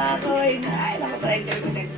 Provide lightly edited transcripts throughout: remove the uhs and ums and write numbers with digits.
mga kaway na. Ay, nakatry ko rin.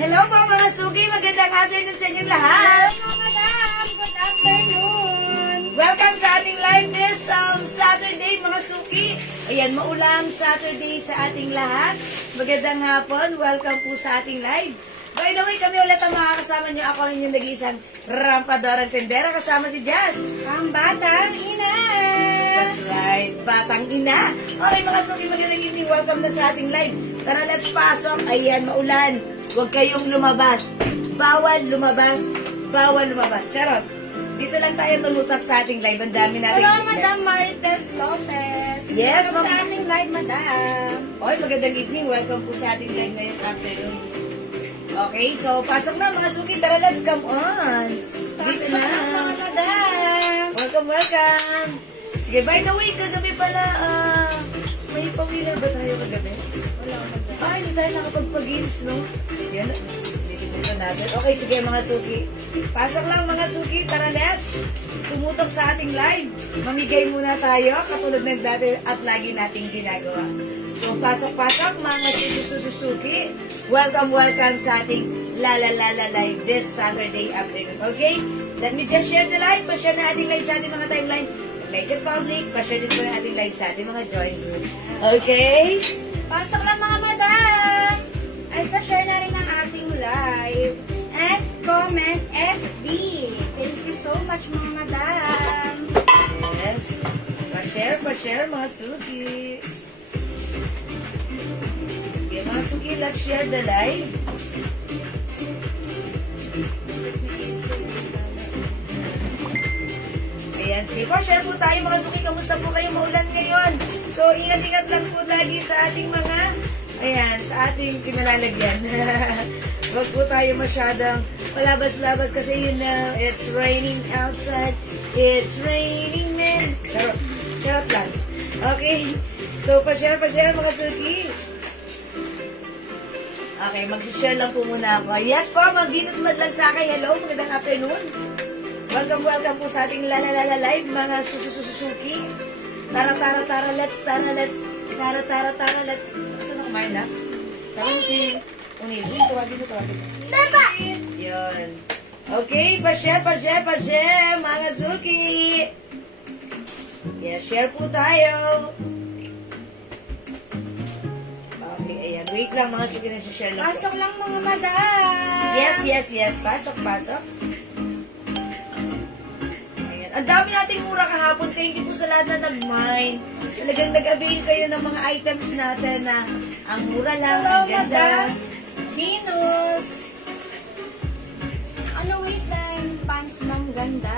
Hello po mga suki, magandang afternoon sa inyong lahat. Hello, madam. Good afternoon. Welcome sa ating live this Saturday mga suki. Ayan, maulang Saturday sa ating lahat. Magandang hapon, welcome po sa ating live. By the way, kami ulit ang makakasama niyo. Ako ang inyong nag-iisang rampadorang tendera kasama si Jazz. Ang batang ina. That's right, batang ina. Okay mga suki, magandang evening. Welcome na sa ating live. Tara, let's pasok. Ayan, maulan. Huwag kayong lumabas. Bawal lumabas. Bawal lumabas. Charot. Dito lang tayo tumutak sa ating live. Ang dami natin. Hello, Madam Marites Lopez. Yes, Welcome ma'am. sa ating live, madam. Oy, magandang evening. Welcome po sa ating live ngayong afternoon. Okay, so pasok na mga suki. Tara, let's come on. Dito Pasok na, mga na. madam. Welcome, welcome. Sige, by the way, kagabi pala, may pa-winner ba tayo kagabi? Wala, madam. Hindi tayo nakapagpag-games, no? Yan, nililimutan natin. Okay, sige mga suki. Pasok lang mga suki, tara let's tumutok sa ating live. Mamigay muna tayo, katulad ng dati at lagi nating ginagawa. So, pasok-pasok mga sususuki. Welcome, welcome sa ating Lala Live this Saturday afternoon. Okay? Let me just share the live. Pa-share na ating live sa ating mga timeline. Make it public. Pa-share din po na ating live sa ating mga join group. Okay? Pasok lang, mga madam. At pa-share na rin ang ating live. And comment SB. Thank you so much, mga madam. Yes. Pa-share mga suki. Sige, mga suki, let's share the live. Ayan, sige po, share po tayo mga suki. Kamusta po kayo maulan ngayon? So, ingat-ingat lang po lagi sa ating mga, ayan, sa ating kinalalagyan. Huwag po tayo masyadong palabas-labas kasi yun na, it's raining outside. It's raining men. Charot lang. Okay. So, pa-share mga suki. Okay, mag-share lang po muna ako. Yes po, mag-Venus Madlansakay. Hello, magandang afternoon. Welcome po sa ating Lala Live, mga sususuki. Tara, let's. Gusto na kumain na? Sabi mo si Unil. Tawagin. Baba! Yun. Okay, pa-share, mga suki. Yes, share po tayo. Okay, ayan. Wait lang, mga suki na share lang po. Pasok lang, mga madam. Yes. Pasok. Ayan. Ang dami nating mura kahapon. Thank you po sa lahat na nag-mine. Talagang nag-avail kayo ng mga items natin na ang mura lang, Hello, ang ganda. madam. Venus. Ano waistline pants mong ganda?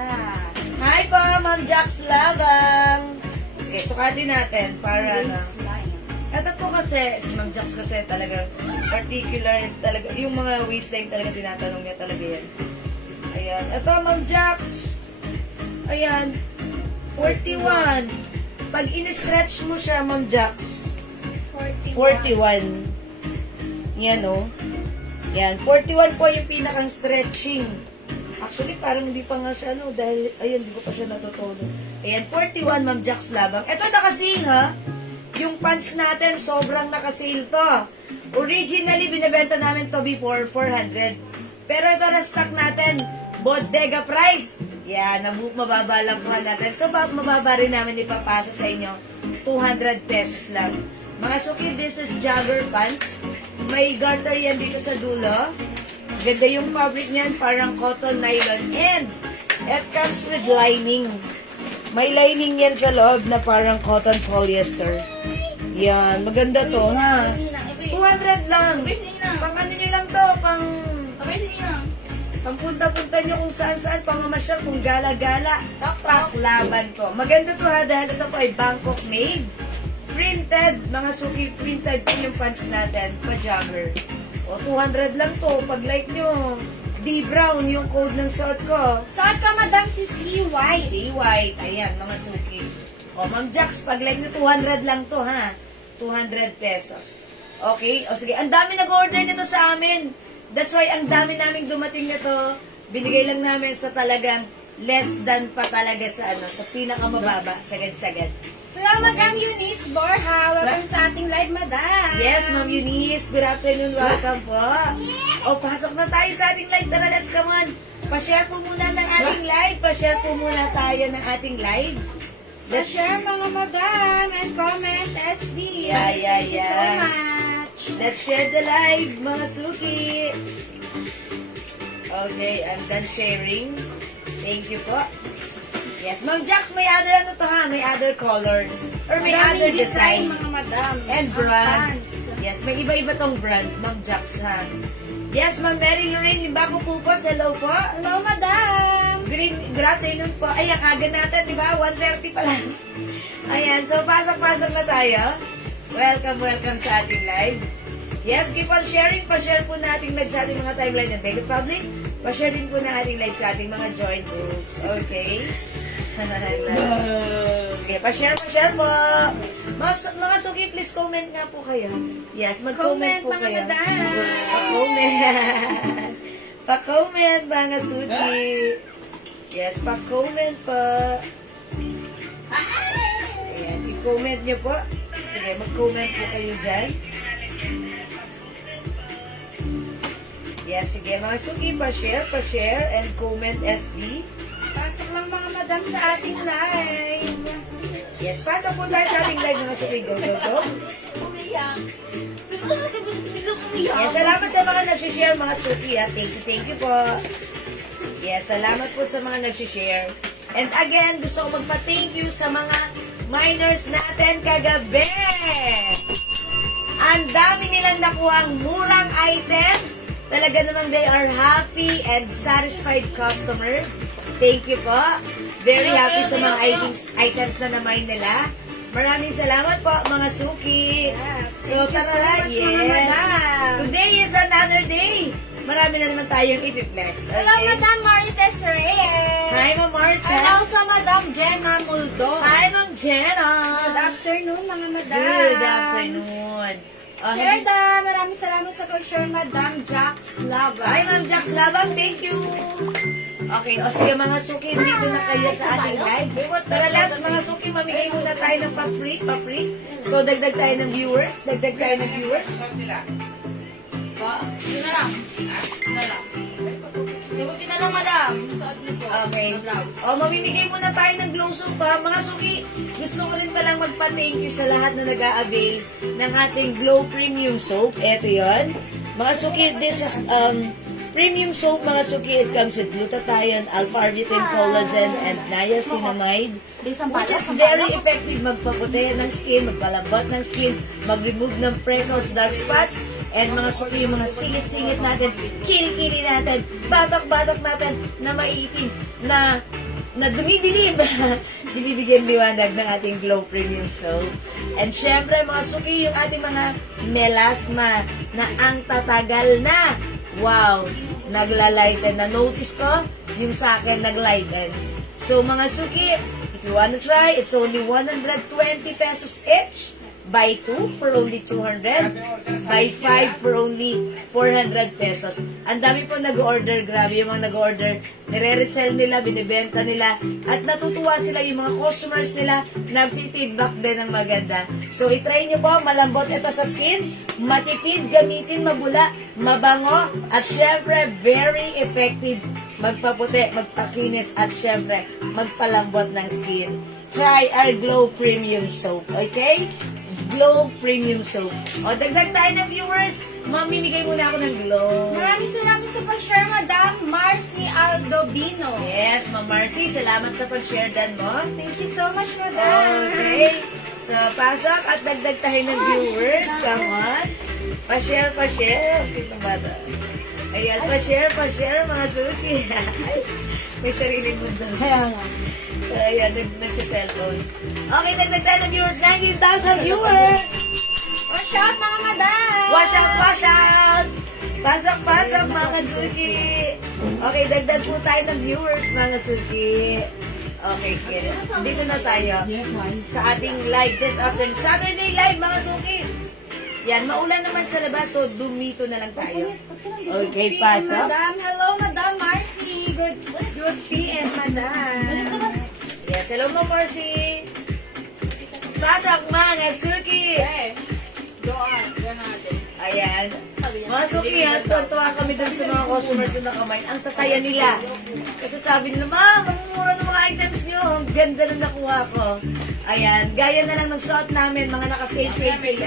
Hi po, Ma'am Jax Labang. Sige, sukatin natin para na. Waistline. Ito po kasi, si Ma'am Jax kasi talaga particular, talaga, yung mga waistline talaga tinatanong niya talaga yan. Ayan. Ito, Ma'am Jax. Ayan. 41. Pag in-stretch mo siya, Ma'am Jax, 41. 41. Yan, oh. Yan. 41 po yung pinakang stretching. Actually, parang hindi pa nga siya, no? Dahil, ayun, hindi ko pa siya natutulog. Ayan, 41, Ma'am Jax Labang. Ito, nakasale, ha? Yung pants natin, sobrang nakasale to. Originally, binibenta namin to before 400. Pero ito na stock natin, bodega price. Yan, mababa lang po natin. So, mababa rin namin ipapasa sa inyo. 200 pesos lang. Mga suki, this is jogger pants. May garter yan dito sa dulo. Ganda yung fabric niyan, parang cotton nylon. And, it comes with lining. May lining yan sa loob na parang cotton polyester. Yan, maganda to, ha? 200 lang. Pang ano nyo lang to, pang punta-punta nyo kung saan-saan, pang mamasyal, kung gala-gala. Paklaban to. Maganda to, ha, dahil ito po ay Bangkok made. Printed, mga suki, printed po yung pants natin, pa-jogger. O, 200 lang to. Pag like nyo, D-brown yung code ng suot ko. Suot ko, madam, si CY. Si White, ayan, mga suki. O, Ma'am Jax, pag like nyo, 200 lang to, ha? 200 pesos. Okay? O, sige, ang dami nag-order nito sa amin. That's why, ang dami naming dumating nito. Binigay lang namin sa talagang less than pa talaga sa ano, sa pinakamababa, sagad-sagad. Hello, Madam Eunice Borja. Welcome sa ating live, madam. Yes, Ma'am Eunice. Good afternoon. Welcome po. O, pasok na tayo sa ating live. Tara, let's come on. Pa-share po muna ng ating live. Pa-share po muna tayo ng ating live. Let's Share mga madam and comment SB. Yeah. Thank you so much. Let's share the live, mga suki. Okay, I'm done sharing. Thank you po. Yes, Ma'am Jax, may other ano to, ha? May other color. Or may other Madaming design. mga madam. And Ang brand. pants. Yes, may iba-iba tong brand, Ma'am Jax, ha? Yes, Ma'am Mary Lorraine, yung bago po po. Hello po. Hello, madam. Good afternoon po. Ay, ang aga natin, di ba? 1:30 pa lang. Ayan, so pasok-pasok na tayo. Welcome sa ating live. Yes, keep on sharing. Pa-share po natin live sa ating mga timeline ng Vegas Public. Pa-share din po na ating live sa ating mga joint groups. Okay? Sige, pa-share po. Mga suki, please comment nga po kayo. Yes, mag-comment Comment, po mga kayo. madam. Pa-comment. Pa-comment, mga suki. Yes, pa-comment po. Ayan, i-comment nyo po. Sige, mag-comment po kayo dyan. Yes, sige, mga suki, pa-share, and comment SB. Pasok lang mga madam sa ating live. Yes, pasok po tayo sa ating live, mga suki. Go. Yan, salamat sa mga nag-share, mga suki. Thank you po. Yes, salamat po sa mga nag-share. And again, gusto ko magpa-thank you sa mga minors natin kagabi. Ang dami nilang nakuhang murang items. Talaga namang they are happy and satisfied customers. Thank you po. Very happy sa mga items na na-mine nila. Maraming salamat po, mga suki. Yes, So, thank you so tara, much, mga yes. madam. Today is another day. Marami na naman tayong ipiplex. Hello, Okay? Madam Marites Reyes. Hi, Ma'am Marcha. And also, Madam Jenna Muldo. Hi, Ma'am Jenna. Good afternoon, mga madam. Good afternoon. Sir Da, maraming salamat sa pag-share, Madam Jax Lava. Hi, Ma'am Jax Labang. Thank you. Okay, o sige mga suki, dito na kayo sa ating live. Tara, let's mga suki, mamigay muna tayo ng pa-free. So, dagdag tayo ng viewers. Yun na lang. Sagutin na lang, madam. Suot niyo po. Okay. Na blouse. O, mamimigay muna tayo ng glow soap pa. Mga suki, gusto ko rin palang magpa-thank you sa lahat na nag-a-avail ng ating Glow Premium Soap. Ito yon. Mga suki, this is premium soap, mga suki. It comes with glutathione, alpha-arbutin, collagen, and niacinamide. Which is very effective magpaputi ng skin, magpalambot ng skin, mag-remove ng freckles, dark spots, and mga suki, yung mga singit-singit natin, kili-kili natin, batok-batok natin na maiitim, na dumidilim. Binibigyan liwanag ng ating Glow Premium Soap. And syempre, mga suki, yung ating mga melasma na ang tatagal na. Wow! Naglalighten. Na-notice ko, yung sa akin naglighten. So, mga suki, If you want to try, it's only 120 pesos each. Buy 2 for only 200. Buy 5 for only 400 pesos. Ang dami po nag-order. Grabe yung mga nag-order. Nire-resell nila, binibenta nila. At natutuwa sila yung mga customers nila. Nag-feedback din ng maganda. So, itry nyo po. Malambot ito sa skin. Matipid, gamitin, mabula, mabango. At syempre, very effective. Magpaputi, magpakinis. At syempre, magpalambot ng skin. Try our Glow Premium Soap. Okay? Glow Premium Soap. O, dagdag tayo ng viewers. Mamimigay muna ako ng Glow. Maraming salamat sa pag-share, Madam Marcy Aldovino. Yes, Ma'am Marcy, salamat sa pag-share dan mo. Thank you so much, Madam. Okay. So, pasok at dagdag tayo ng viewers. Come on. Pa-share, pa-share. Okay, bata. Ayan, pa-share, mga suki. May sariling mundo. Kaya nga. Ayan, nagsiselfone. Okay, dagdag tayo ng viewers. 19,000 viewers. Watch out, mga Madam. Wash out, wash out! Pasok, mga suki! Okay, dagdag po tayo ng viewers, mga suki. Okay, sige. Dito na tayo sa ating live this afternoon. Saturday live, mga suki! Yan, maulan naman sa labas, so dumito na lang tayo. Okay, pasok. Madam, hello, Madam Marcy. Good PM, Madam. Yes, hello mo, Marcy. Pasok, mga suki! Eh, doon natin. Ayan. Mga suki, ha, tuwa kami dun sa mga customers na nakamay. Ang sasaya nila. Kasi sabi nila, Ma'am, mamumura ng mga items nyo. Ang ganda na nakuha ko. Ayan. Gaya na lang ng suot namin, mga naka-sale ito.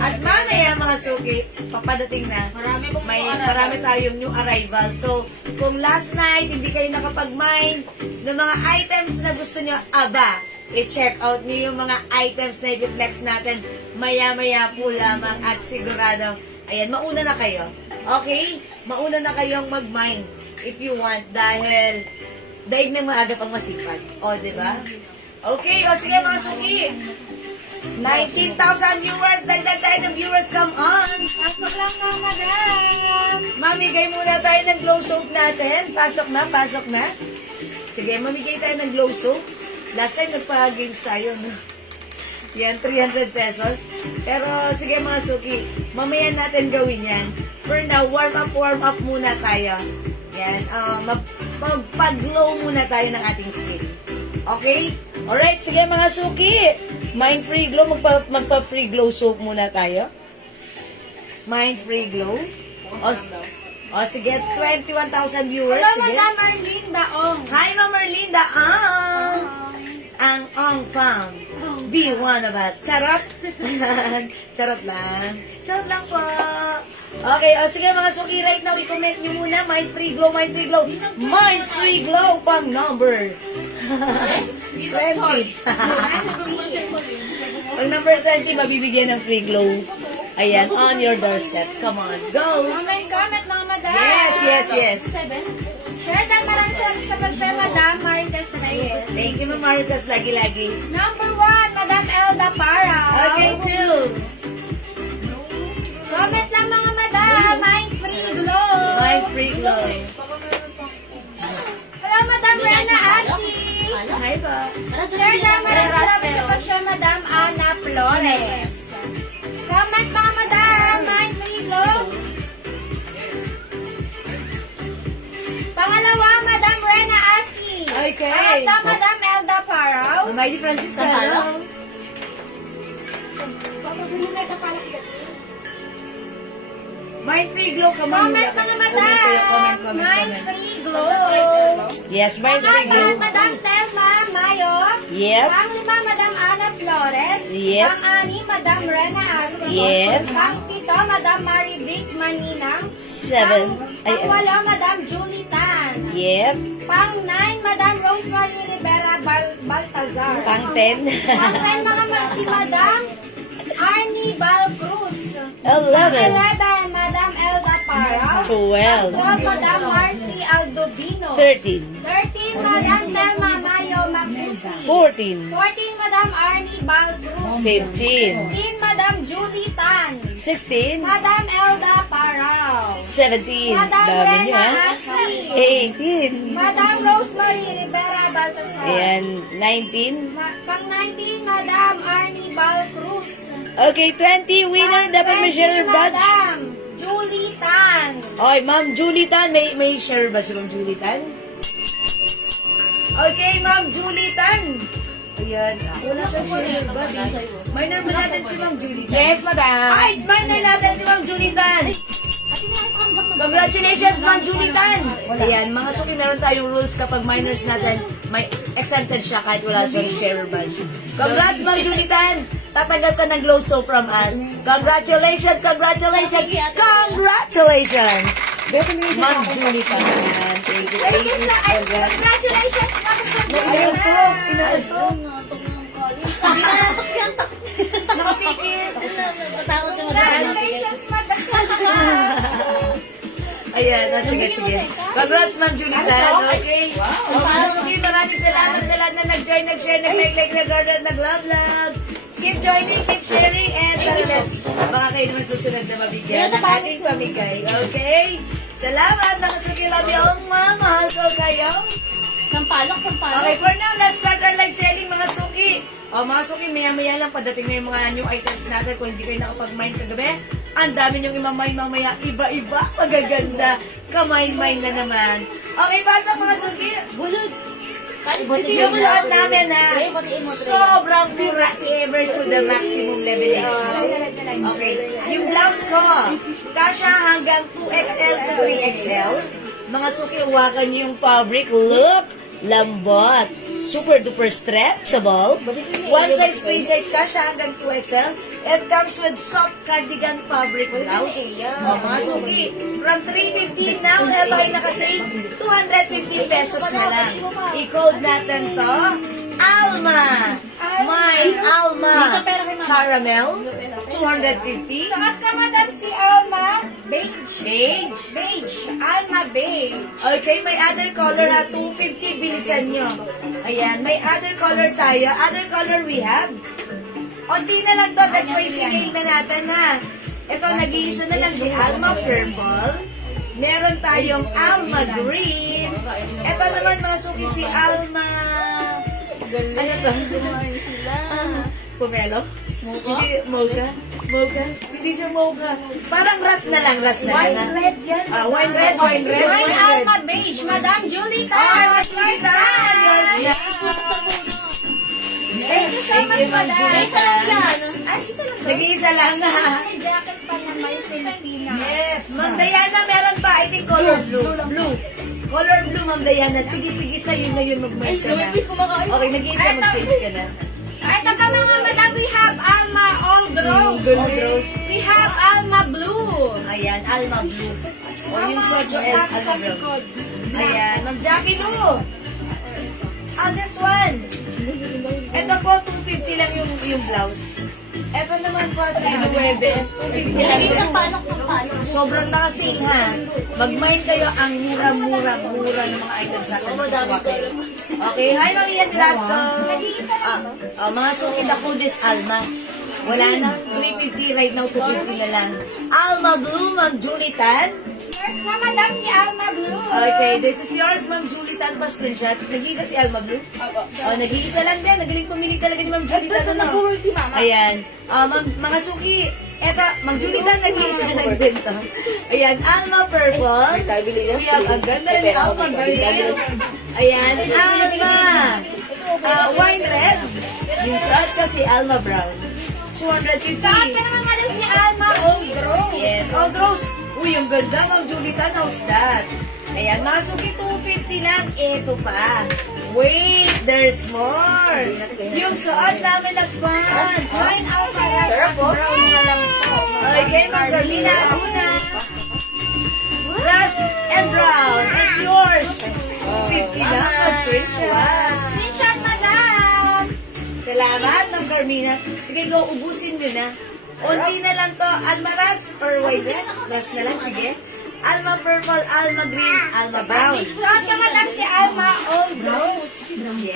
At mamaya, mga suki, papadating na. Marami tayong new arrival. So, kung last night, hindi kayo nakapag-mine ng mga items na gusto nyo, aba, i-check out nyo yung mga items na i-flex natin maya-maya po lamang at sigurado, ayan, mauna na kayo. Okay? Mauna na kayong mag-mine if you want dahil daig ng maaga pang masipag. O, di ba? Okay, o sige mga suki. 19,000 viewers, dagdag tayo ng viewers, come on! Pasok lang, mga Madam. Mamigay muna tayo ng glow soap natin. Pasok na. Sige, mamigay tayo ng glow soap. Last time nagpa-games tayo, no? Yan, 300 pesos. Pero, sige mga suki, mamaya natin gawin yan. For now, warm up muna tayo. Yan, magpag-glow muna tayo ng ating skin. Okay? Alright, sige mga suki. Mind Free Glow, magpa-free glow soap muna tayo. Mind Free Glow. O sige, 21,000 viewers. Hello, Sige. Madam Marlinda Ong. Hi, Ma'am Marlinda. Ang Ong Fam. Be one of us. Charot. Charot lang. Charot lang po. Okay, o sige mga suki, right now, i-comment nyo muna. Mind Free Glow, Mind Free Glow. Mind Free Glow pang number 20. Pag number 20, mabibigyan ng free glow. Ayan, on your doorstep. Come on, go! Comment, mga Madam. Yes. Share dan, maraming salamat sa pag-share, Madam Marites Reyes. Thank you, Ma'am Maritas, lagi-lagi. Number 1, Madam Elda Para. Okay, 2. Comment lang, mga Madam. Mind Free Glow. Mind Free Glow. Hello, Madam Rena Asi. Hi po. Share dan, maraming salamat sa pag-share, Madam Ana Flores. Comment, mga Madam. Mind Free Glow. Pangalawa, Madam Rena Asi. Okay. Pangatlo, Madam Elda Parao. Mighty Francisca, hello. Mind Free Glow, come on. Comment, mga Madam. Mind Comment. Free Glow. Yes, Mind Free Glow. Pangapat, Madam Telma Mayo. Yep. Pang-lima, Madam Ana Flores. Yep. Pang-ani, Madam Rena Asi. Yes. Pang-pito, Madam Marivic Maninang. 7. Pang-walo, Madam Julie Tan. Yep. Pang-9, Madam Rosemary Rivera Baltazar. Pang-10. Pang-10, si Madam Arnie Balcruz. 11. Pang-11, Madam Elda Parao. 12. 12, Madam Marcy Aldovino. 13. 13, Madam Telma Mayo Macusi. 14. 14, Madam Arnie Balcruz. 15. 15, Madam Julie Tan. 16. Madam Elda Parao. 17. Madam Dami Rena niyo, ha? Asi. 18. Madam Rosemary Rivera Baltasar. Ayan, 19. Pang 19, Madam Arnie Balcruz. Okay, 20. Winner, dapat may share badge. Madam Julie Tan. Okay, Ma'am Julie Tan. May share badge si Ma'am Julie Tan? Okay, Ma'am Julie Tan. Ayan. Wala siyang share badge. Minor ba natin si Ma'am Julie Tan? Yes, madam. Ay, minor natin si Ma'am Julie Tan. Congratulations, Ma'am Julie Tan. Ayan, mga suki, meron tayong rules kapag minors natin, may exempted siya kahit wala siyang share badge. Congrats, Ma'am Julie Tan. Tatagap ka ng glow soap from us. Congratulations, congratulations, congratulations. Ma'am Julie Tan. Thank you, thank you. Congrats. Congratulations, Madam. Ayun po, inaad po. Nakapikit. Congratulations, Madam. Ayan, sige, sige. Congrats, Ma'am Julie Tan. Okay. Mga suki, maraming salamat sa lahat na nag-join, nag-share, nag-like, nag-order, nag-love. Keep joining, keep sharing, and let's baka kayo naman susunod na mabigyan ng ating pamigay. Okay? Salamat, mga suki. Love you all, ma'am. Mahal ko kayo. Sampalok. Okay, for now, let's start our live selling, mga suki. O, mga suki, maya-maya lang, padating na yung mga new items natin. Kung hindi kayo nakapag-mine kagabi, ang dami niyong imamine mamaya. Iba-iba, magaganda. Kamine-mine na naman. Okay, pasok, mga suki. Bulod. Yung suot namin na sobrang mura ever to the maximum level. Okay. Yung blouse ko, kasya hanggang 2XL to 3XL. Mga suki, uwakan niyo yung fabric. Look! Lambot. Super duper stretchable. One size, free size kasya hanggang 2XL. It comes with soft cardigan fabric blouse. Mga suki, from 350 now, ito ay nakasave 250 pesos na lang. I-code natin to, Alma. My Alma Caramel, 250. Suot ka, Madam, si Alma. Beige. Beige. Beige. Alma Beige. Okay, may other color ha, 250, bilisan nyo. Ayan, may other color tayo. Other color we have. Onti na lang to, that's why single na natin ha. Ito, nag-iisa na lang si Alma Purple. Meron tayong Alma Green. Ito naman mga suki si Alma... Ano to? Pomelo? Hindi, mocha? Mocha? Hindi siya mocha. Parang ras na lang, ras na lang. Wine red yan. Wine red, wine red, Wine wine red. Alma Beige. Madam Julie Tan. Yours na, yours na. Thank you so Thank much, you, Ma'am Madam. Julie Tan. Ay, isa lang to. Nag-iisa lang ha. May jacket pa na may Filipina. Ma'am Diana, meron ba? I think color blue. Blue. Color blue, Ma'am Diana. Sige, sige, sa'yo na yun. Mag-mind ka na. Okay, nag-iisa, mag-change ka na. Ito pa mga madam, we have Alma Old Rose. Old Rose. We have Alma Blue. Ayan, Alma Blue. O yung Socho Alma Blue. Ayan, Ma'am Jackie Lou. This one. Ito po, 250 lang yung blouse. Ito naman po, si Luwebe. 250 lang din. Sobrang nakasil ha. Mag-mind kayo ang mura-mura ng mga items natin. Okay, hi Ma'am Ian Velasco. Mga suki na po this Alma. Wala na, 350 right now, 250 na lang. Alma Blue, Ma'am Julie Tan. Yours na madam, si Alma Blue. Okay, this is yours, Ma'am Julie Tan. Pa-screenshot. Nag-iisa si Alma Blue? Nag-iisa lang din. Nagaling pumili talaga ni Ma'am Julie Tan. Nagurol si mama. Ayan. Mga suki. Eto, Ma'am Julie Tan, nag-iisa lang din to. Ayan, Alma Purple. We have ang ganda rin Alma Green. Ayan, Alma. Wine Red. Yung suot ka si Alma Brown. 250. Saan ka naman madam si Alma Old Rose? Yes, Old Rose. Uy, yung ganda, Ma'am Julie Tan. How's that? Ayan, mga suki, 250 lang. Ito pa. Wait, there's more. Yung suot namin nag-fun. Wine Alma Red. Brown na lang po. Okay, Ma'am Carmina Aguna. Rust and Brown is yours. 250 lang, ma-screenshot. Screenshot madam. Salamat, Ma'am Carmina. Sige, go, ubusin nyo na. Unti na lang to. Alma Rust or white red? Rust na lang, sige. Alma Purple, Alma Green, Alma Brown. Suot ka madam si Alma Old Rose.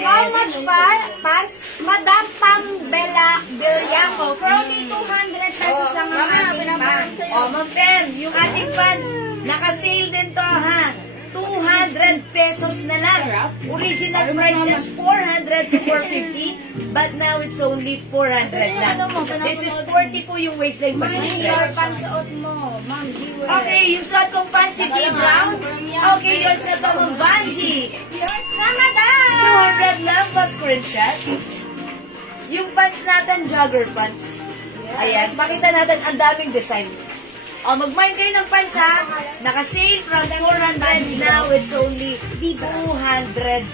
How Yes. much pants? Madam Pambela Viriaco. For only 200 pesos lang ang ating pants. Ma'am Pen, yung ating fans, naka-sale din to, ha? 200 pesos na lang. Original price is 400 to 450, but now it's only 400 lang. This is 40 po yung waistline pag Ma'am, your stretch. pansuot mo. Ma'am, jewel. Okay, yung suot kong pants si T. Brown. Okay, yours na to, Ma'am Banji. Yours na, madam. 200 lang pa screenshot. Yung pants natin, jogger pants. Ayan, pakita natin ang daming design. O, mag-mind kayo ng pants ha. Naka-sale from 400, now it's only 200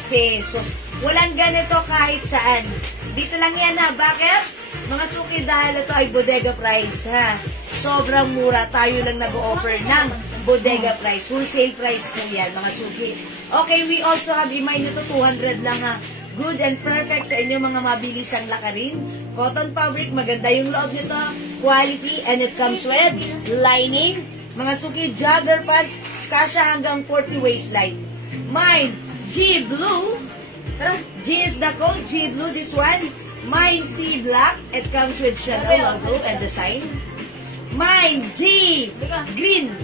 pesos. Walang ganito kahit saan. Dito lang yan ha. Bakit? Mga suki, dahil ito ay bodega price ha. Sobrang mura. Tayo lang nag-offer ng bodega price. Wholesale price po yan, mga suki. Okay, we also have, remind nyo to, 200 lang ha. Good and perfect sa inyong mga mabilisang lakarin. Cotton fabric, maganda yung loob nito. Quality, and it comes with lining. Mga suki, jogger pants, kasha hanggang 40 waistline. Mine, G Blue. G is the code, G Blue, this one. Mine, C Black. It comes with Chanel logo and design. Mine, G Green.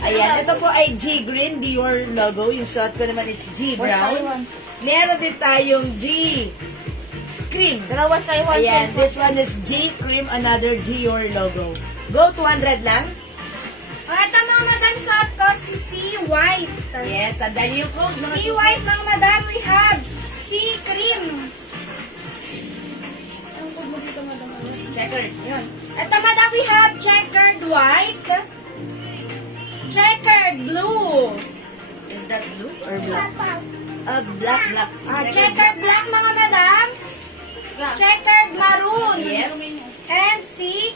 Ayan, ito po ay G Green, Dior logo. Yung suot ko naman is G Brown. Meron din tayong G Cream. Dalawa kayo, Ayan, this one is G Cream, another Dior logo. Go 200 lang. O, ito mga madam, suot ko si C White. Yes, tandaan niyo yung code, mga C suki. White, mga madam, we have C Cream. Ang code mo dito, madam? Checkered. Yun. Ito, madam, we have checkered white, checkered blue, Is that blue or black? Black. checkered black, mga madam, checkered maroon, Yep. and C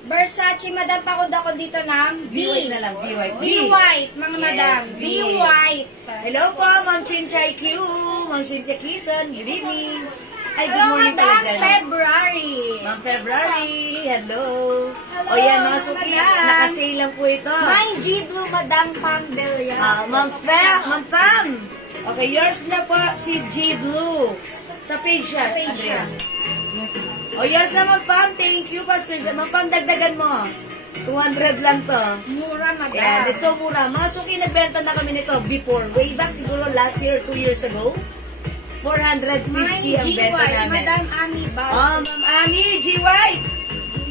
Versace, madam, pakod ako dito ng V white na lang, V white. V white, mga Yes, madam, V. V white. Hello po, Ma'am Chinchay Q, Ma'am Cynthia Kison, good evening. Ay, good Hello, morning pala madam, dyan. February. Ma'am February, hello. Hello, O yan, mga suki, madam. nakasale lang po ito. Mine G Blue, madam, Pambelia. Ma'am Pam. Okay, yours na po si G Blue. Sa page siya, Page siya. Andrea. O yours na, Ma'am Pam. Thank you, Pastor. Ma'am Pam, dagdagan mo. 200 lang to. Mura, madam. Yan, it's so mura. Mga suki, nagbenta na kami nito before. Way back siguro last year, 2 years ago. 450 Mine ang G benta White, namin. madam, Ami Bal. Ma'am Ami, G White.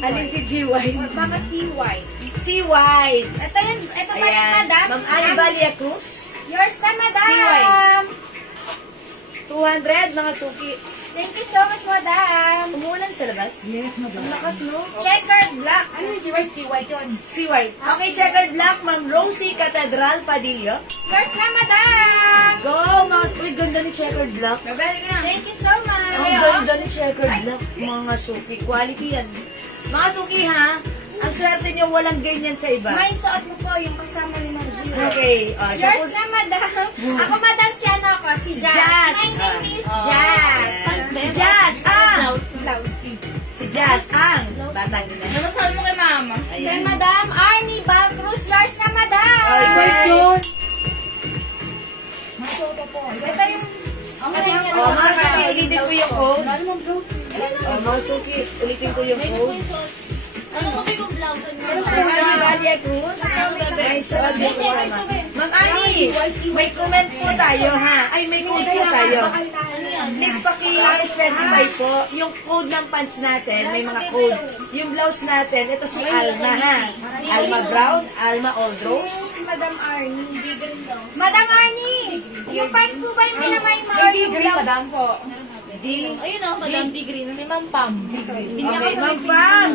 Alin si G White? Or baka C White. C White. Ito pa yung Ayan. madam. Ma'am Ani Balia Cruz. Yours na, madam. C White. 200, mga suki. Thank you so much, madam. Umulan sa labas? Yes, Ang lakas, no? Checkered black. Ano yung white? Si white yun. C White. Okay, checkered black, Ma'am Rosie Catedral Padilla. Yours na, madam. Go, mga suki. Ganda ni checkered black. Nabalik ka na. Thank you so much. Ang ganda ni checkered black, mga suki. Quality yan. Mga suki, ha? Ang swerte nyo, walang ganyan sa iba. May suot mo po yung kasama ni Ma'am G. Okay, siya po. Yours na, madam. Ako, madam, si ano ako, si Jazz. Jazz. My name is Oh, Jazz. Si Jazz, ang. Blouse. Si Jazz, ang. Batang nila. Ano sabi mo kay mama? Kay Ayan. madam Arnie Balcruz. Yours na, madam. Ay, white yun. Ito yung... Mga suki, ulitin ko yung code. Mga suki, ulitin ko yung code. Ano ko ba yung blouse? Ma'am Ani Balia Cruz. May suot yung kasama. Ma'am Ani, may comment po tayo, ha? Ay, may code po tayo. Please paki-specify po yung code ng pants natin. May mga code. Yung blouse natin, ito si Alma, ha? Alma Brown, Alma Old Rose. Si Madam Arnie. Madam Arnie! Yung pants po ba yung pinamay mo? Or yung blouse po? D. Ayun o, Madam D. Green. Si Ma'am Pam. Okay, Ma'am Pam.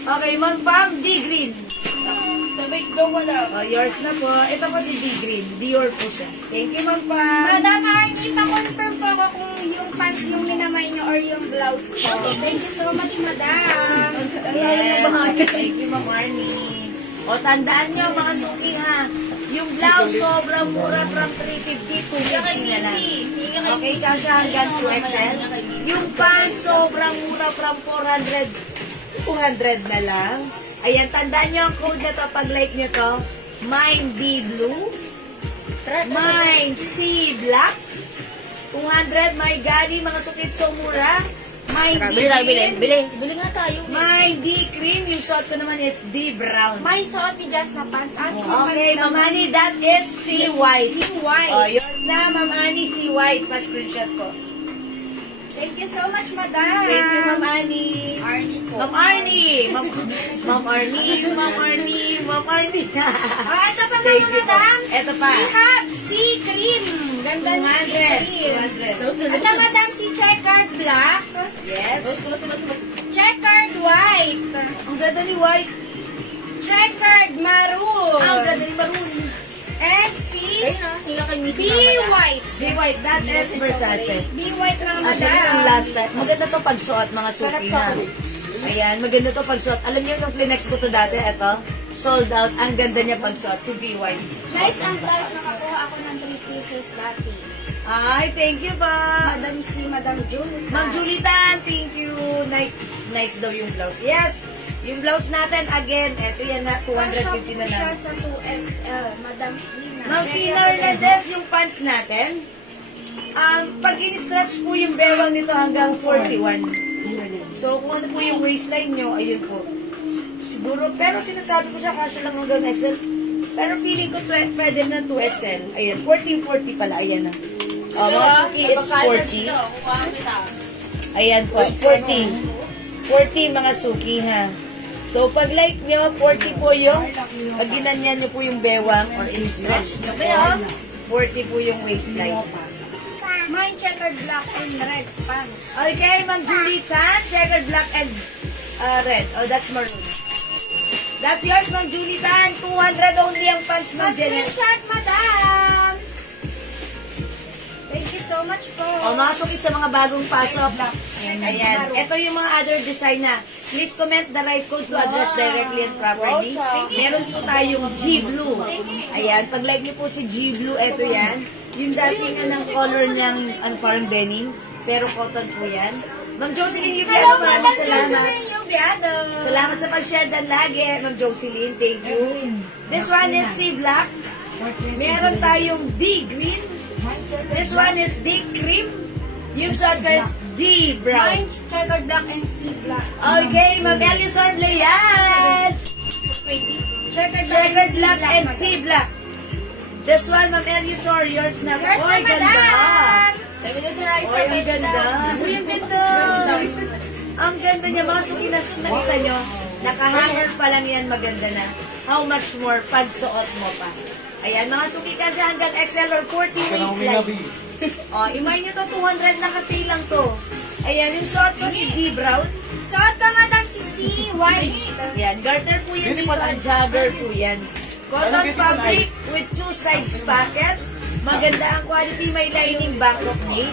Okay, Ma'am Pam, D. Green. Sabay daw wala. Yours na po. Ito po si D. Green. Dior po siya. Thank you, Ma'am Pam. Madam Arnie, pa-confirm po ako kung yung pants yung minamay nyo or yung blouse po. Thank you so much, madam. Yes. Thank you, Ma'am Arnie. O, tandaan nyo, mga suki, ha? Yung blouse, sobrang mura from 350 to 50 na lang. Okay, kasya hanggang 2XL. Yung pants, sobrang mura from 400, 200 na lang. Ayan, tandaan nyo ang code na to. Pag like nyo to, Mine D Blue, Mine C Black, 200, my gani, mga sukit so mura. My D Bili tayo, bili. green. Bili nga tayo. My D cream. Yung suot ko naman is D brown. May suot ni Jess na pants. As Okay, Ma'am Annie, that is C white. Si White. Oh, yours na, Ma'am Annie, C white. Pa-screenshot ko. Thank you so much, madam. Thank you, Ma'am Annie. Arnie po. Ma'am Arnie. Ma'am Arnie. Ma'am Arnie. Ma'am Arnie. Ah, ito pa Thank mga you. madam. Ito pa. We have sea cream. Ganda ng sea 200. cream. 200. Tapos na, Ito madam si checkered black, Yes. checkered white, Ang ganda ni white. checkered maroon, Ang ganda ni maroon. and si Ayun na, hinga kay Miss B Mama. white. Di white. That is Versace. B white lang Actually, ang madam. last time. Maganda to pagsuot, mga suki na. Ayan, maganda to pagsuot. Alam niyo yung flinex ko to dati, eto. Sold out. Ang ganda niya pagsuot. Si V white. Guys, ang guys, nakakuha ako ng 3 pieces dati. Ay, thank you pa. Madam Julie. Ma'am Julitan, thank you. Nice daw yung blouse. Yes, yung blouse natin, again, eto yan na, 250 na siya lang. sa 2XL. Madam Fina. Ma'am Fina Hernandez, yung pants natin, pag in-stretch po yung bewang nito hanggang 41. So, kung ano po yung waistline nyo, ayun po. Siguro, pero sinasabi ko siya, kasya lang hanggang XL. Pero feeling ko pwede na 2XL. Ayan, 1440 pala, ayan na. Oh, mga suki, it's 40. Ayan po, 40. 40 mga suki ha. So, pag like nyo, 40 po yung, pag ginanyan nyo po yung bewang or in-stretch nyo po, 40 po yung waistline. Mine checkered black and red pants. Okay, Ma'am Julie Tan, checkered black and red. Oh, that's maroon. That's yours, Ma'am Julie Tan. 200 only ang pants, Ma'am Janet. Screenshot, madam. Thank you so much po. O, mga suki sa mga bagong pasok. Ayan. Ito yung mga other design na. Please comment the right code to address directly and properly. Meron po tayong G Blue. Ayan. Pag like niyo po si G Blue, ito yan. Yung dating ng color niyang parang denim. Pero cotton po yan. Ma'am Jocelyn Yubiano, maraming salamat. Salamat sa pag-share dan lagi, Ma'am Jocelyn. Thank you. This one is C Black. Meron tayong D Green. This one is D Cream. Yung suot ko is D Brown. Mine checkered black and sea black. Okay, Ma'am Elisor Leyan. Checkered black and sea black. This one, Ma'am Elisor, yours na. Yours Oy, na, ganda. madam. Oy, ang ganda. Uy, ang ganda. Ang ganda niya. Mga suki na nakita nyo. Nakahanger pa lang yan, maganda na. How much more pag suot mo pa. Ayan, mga suki ka siya hanggang XL or 40 waistline. O, imay nyo to, 200 na kasi lang to. Ayan, yung suot ko si D Brown. Suot ka madam si C white. Yan, garter po yan dito, ang jogger po yan. Cotton fabric with 2 sides pockets. Maganda ang quality, may lining Bangkok made.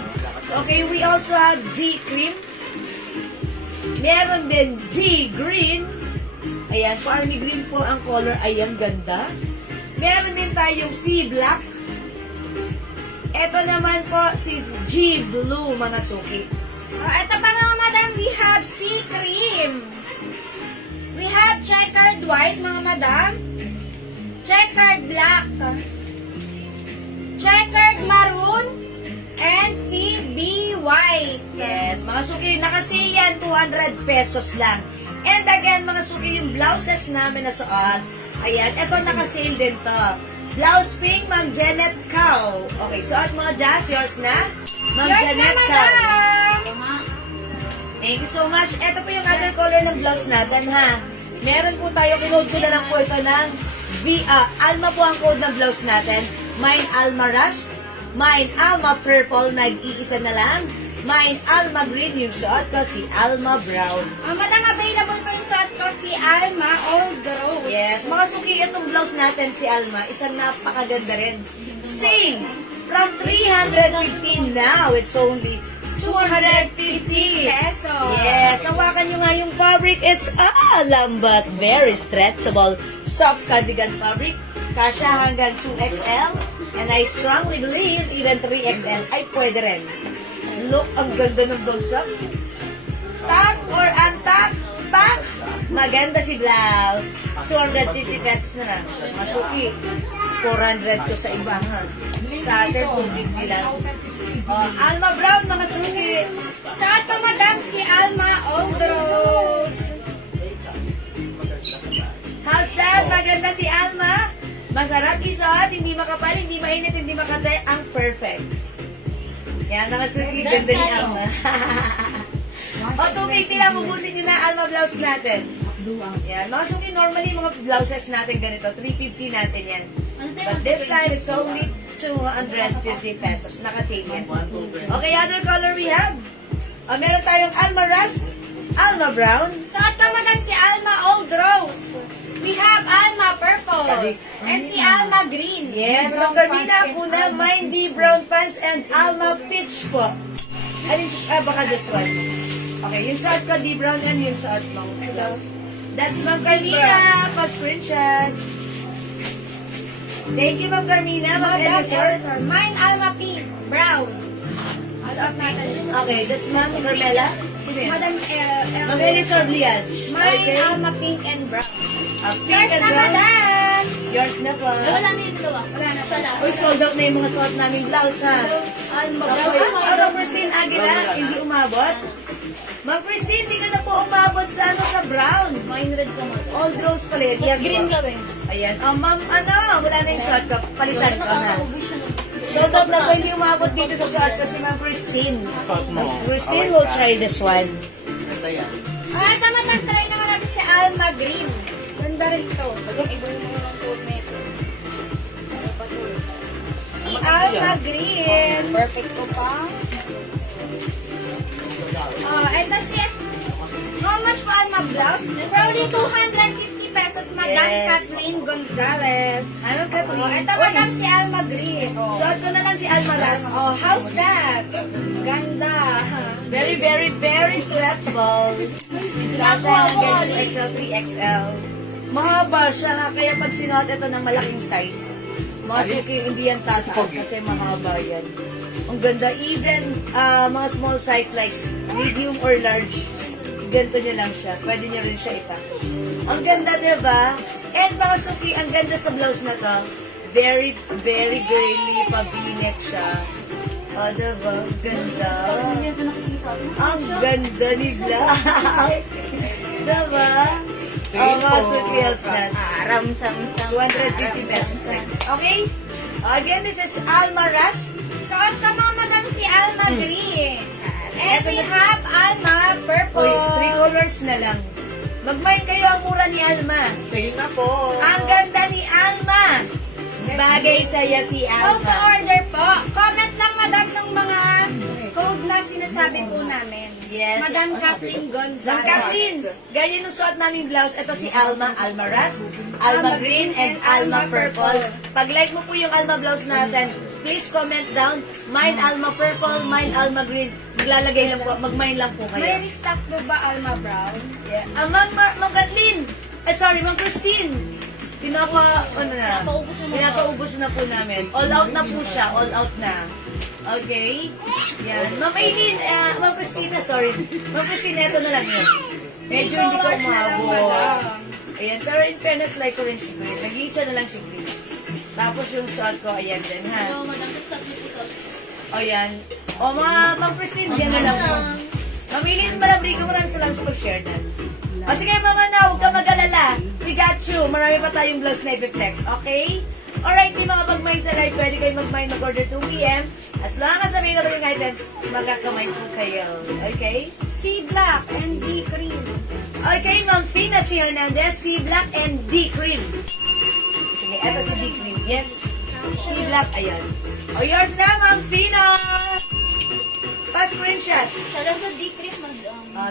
Okay, we also have D cream. Meron din D green. Ayan, po army green po ang color. Ayan, ganda. Meron din tayong C black. Ito naman po si G blue, mga suki. Ito pa mga madam, we have sea cream. We have checkered white, mga madam. Checkered black. Checkered maroon. And CB white. Yes, mga suki, nakasale yan, 200 pesos lang. And again, mga suki, yung blouses namin na suot, ayan, ito nakasale din to. Blouse pink, Ma'am Janet Cow. Okay, suot mo, Jazz, yours na? Ma'am Yours na, Janet Cow. madam. Thank you so much. Ito po yung other color ng blouse natin, ha? Meron po tayo, kinode ko na lang po ito ng Alma po ang code ng blouse natin. Mine Alma Rust. Mine Alma Purple, nag-iisa na lang. Mine Alma Green, yung suot ko si Alma Brown. Madam, available pa rin suot ko si Alma Old Rose. Yes, mga suki, itong blouse natin si Alma, isang napakaganda rin. Sale from 315 now, it's only 250 pesos. Yes, hawakan nyo nga yung fabric. It's lambat, very stretchable, soft cardigan fabric. Kasya hanggang 2XL. And I strongly believe even 3XL ay pwede rin. Look, ang ganda ng bulsa. Top or untop? Top! Maganda si blouse. 250 pesos na lang. Masuki. 400 ko sa iba, ha? Sa atin, 250 lang. Oh, Alma Brown, mga suki. Suot ko madam si Alma Masarap isuot, hindi makapal, hindi mainit, hindi makate, ang perfect. Yan, mga suki, ganda ni Alma. O, 250 lang, bubusin nyo na Alma blouse natin. Yan, mga suki, normally mga blouses natin ganito, 350 natin yan. But this time, it's only 250 pesos. Naka-sale yan. Okay, other color we have. Meron tayong Alma Rust, Alma Brown, Suot ka madam si Alma Old Rose. We have Alma Purple. And si Alma Green. yes, Ma'am Carmina, Puna, Mindy, Brown Pants, and Alma Peach po. Alin, baka this one. Okay, yung suot ko, di brown, and yung suot mong blouse. That's Ma'am Carmina, pa-screenshot. Thank you, Ma'am Carmina, Ma'am Madam Elisor. Elisor. Mine Alma Pink. Brown. Suot natin. Okay, that's Ma'am Carmela. Sino yan? Madam Ma'am Elisor Lianch. Mine Okay. Alma Pink and Brown. Pink Yours and na brown. madam. Yours na po. Wala na yung dalawa. Wala na Wala. Uy, sold out na yung mga suot namin blouse, ha? Alma Okay. Brown. Ma'am Christine Aguila, hindi umabot. Ma'am Christine, hindi ka na po umabot sa sa brown. Mine red ka mo. Old rose pala yun. Yes, Green po. ka rin. Ayan. Ma'am, wala na yung suot ko. Palitan ko na. Nakakaubos siya. Sold out na, so hindi umabot dito sa suot ko si Ma'am Christine. Suot mo. Christine will try this one. Ganda yan. Tama try naman natin si Alma Green. Ganda rin to. Pag iba yung mga code na ito. Ano pa to? Si Alma Green. Perfect ko pa. Ito si... How much po Alma blouse? Probably 250 pesos, Madam Yes. Kathleen Gonzalez. Ano ka po? Ito Madam si Alma Green. Suot ko na lang si Almaraz. How's that? Ganda. Very, very, very flexible. Nakuha ko, Ganyan, Alice. XL, 3XL. Mahaba siya, ha? Kaya pag sinuot ito ng malaking size, masuki hindi yan tataas kasi mahaba yan. Ang ganda, even mga small size like medium or large, ganito niya lang siya. Pwede niya rin siya ita. Ang ganda, diba? And mga suki, ang ganda sa blouse na to. Very, very girly, pa-v-neck siya. O, diba? Ganda. Ito nakikita ko. Ang ganda ni Black. Diba? Oh, mga sutiels na. Aram sam 250 pesos na. Okay? Again, this is Alma Rust. Suot ka mo, Madam si Alma Green. And Eto we na. have Alma Purple. Uy, 3 colors na lang. Mag-mind kayo ang mura ni Alma. Sige na po. Ang ganda ni Alma. Bagay sa'yo si How to Alma. order po? Comment lang, Madam, ng mga code na sinasabi po namin. Yes. Madam Kathleen Gonzalez. Ma'am Kathleen, ganyan yung suot namin blouse. Ito si Alma, Alma Rust, Alma Green, and Alma Purple. Pag like mo po yung Alma blouse natin, please comment down, mine Alma Purple, mine Alma Green. Maglalagay lang po, mag-mine lang po May kayo. restock po ba Alma Brown? Yeah. Ma'am Kathleen, sorry, Ma'am Christine. Pinapaubos na po namin. All out na po siya, all out na. Okay? Yan. Ma'am Aileen, Ma'am Christina, sorry. Ma'am Christina, ito na lang yun. Medyo hindi ko umabot. Ayan, pero in fairness, like ko rin si Green. Nag-iisa na lang si Green. Tapos yung suot ko, ayan din, ha? So, madam, stop niyo po to. O yan. O mga Ma'am Christine, yan na lang po. Ma'am Aileen, maraming salamat sa pag-share na. O sige, Mama na, huwag ka mag-alala. We got you. Marami pa tayong blouse na ipiplex, okay? Alright, di mga mag-mind sa live, pwede kayo mag-mind mag-order 2 p.m. As long as available yung items, magkakamay po kayo. Okay? C Black and D Cream. Okay, Ma'am Fina Chi Hernandez, C Black and D Cream. Sige, eto si D Cream. Yes. C Black, ayan. O, yours na, Ma'am Fina! Pa-screenshot. Sa lang sa decrease mag...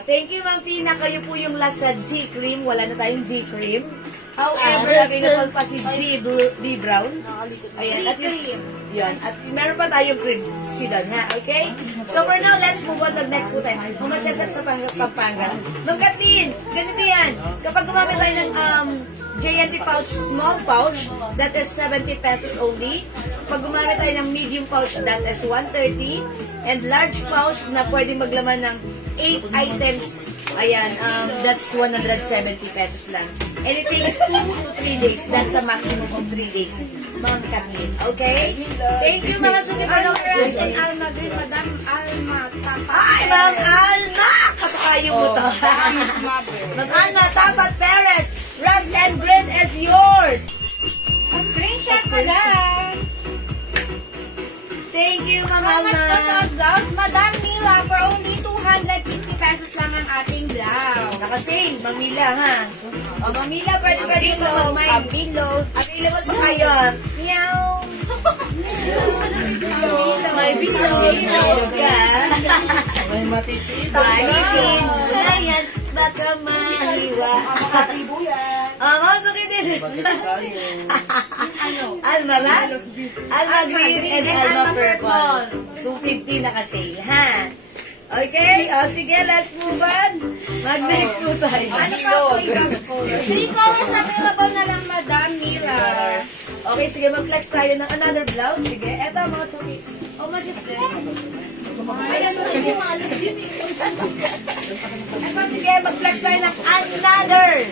Thank you, Ma'am Fina. Kayo po yung last sa D Cream. Wala na tayong D Cream. However, available pa si D Brown. Ayan, at yung, yun. At meron pa tayong cream sedan, ha? Okay? So for now, let's move on to the next po tayo. Kung magsasap sa Pampanga. Ma'am Kathleen, ganito yan. Kapag gumamit tayo ng JNT pouch, small pouch, that is 70 pesos only. Pag gumamit tayo ng medium pouch, that is 130. And large pouch na pwedeng maglaman ng 8 items, ayan, that's 170 pesos lang. And it takes 2 to 3 days. That's a maximum of 3 days. Ma'am Kathleen, okay? Thank you mga Alma sunipanong. Rose and Alma Green. Madam Alma Tapat. Ay, Ma'am Alma! Kapakayo mo to. Ma'am Alma, Tapat Perez, Rust and Green is yours. A screenshot Thank you, Ma'am How much po sa Alma. blouse? Madam Mila, for only 250 pesos lang ang ating blouse. Naka-sale, Mamila, ha? O, Mamila, pwede yung mag-mine. Kabilog. Available pa kayo. Meow. May bilog. Bilog ka. May matitid. Alisin mo na yan, baka mahiwa. Mga suki din. Bakit tayo? Alma Ras, Alma Green, and Alma Purple. 250 naka-sale, ha? Okay, o sige, let's move on. Mag-next po tayo. Ano pa po ibang color? 3 colors available na lang, Madam Mila. Okay, sige, mag-flex tayo ng another blouse. Sige, eto mga suki. How much is this? Ayan, sige, eto, sige, mag-flex tayo ng another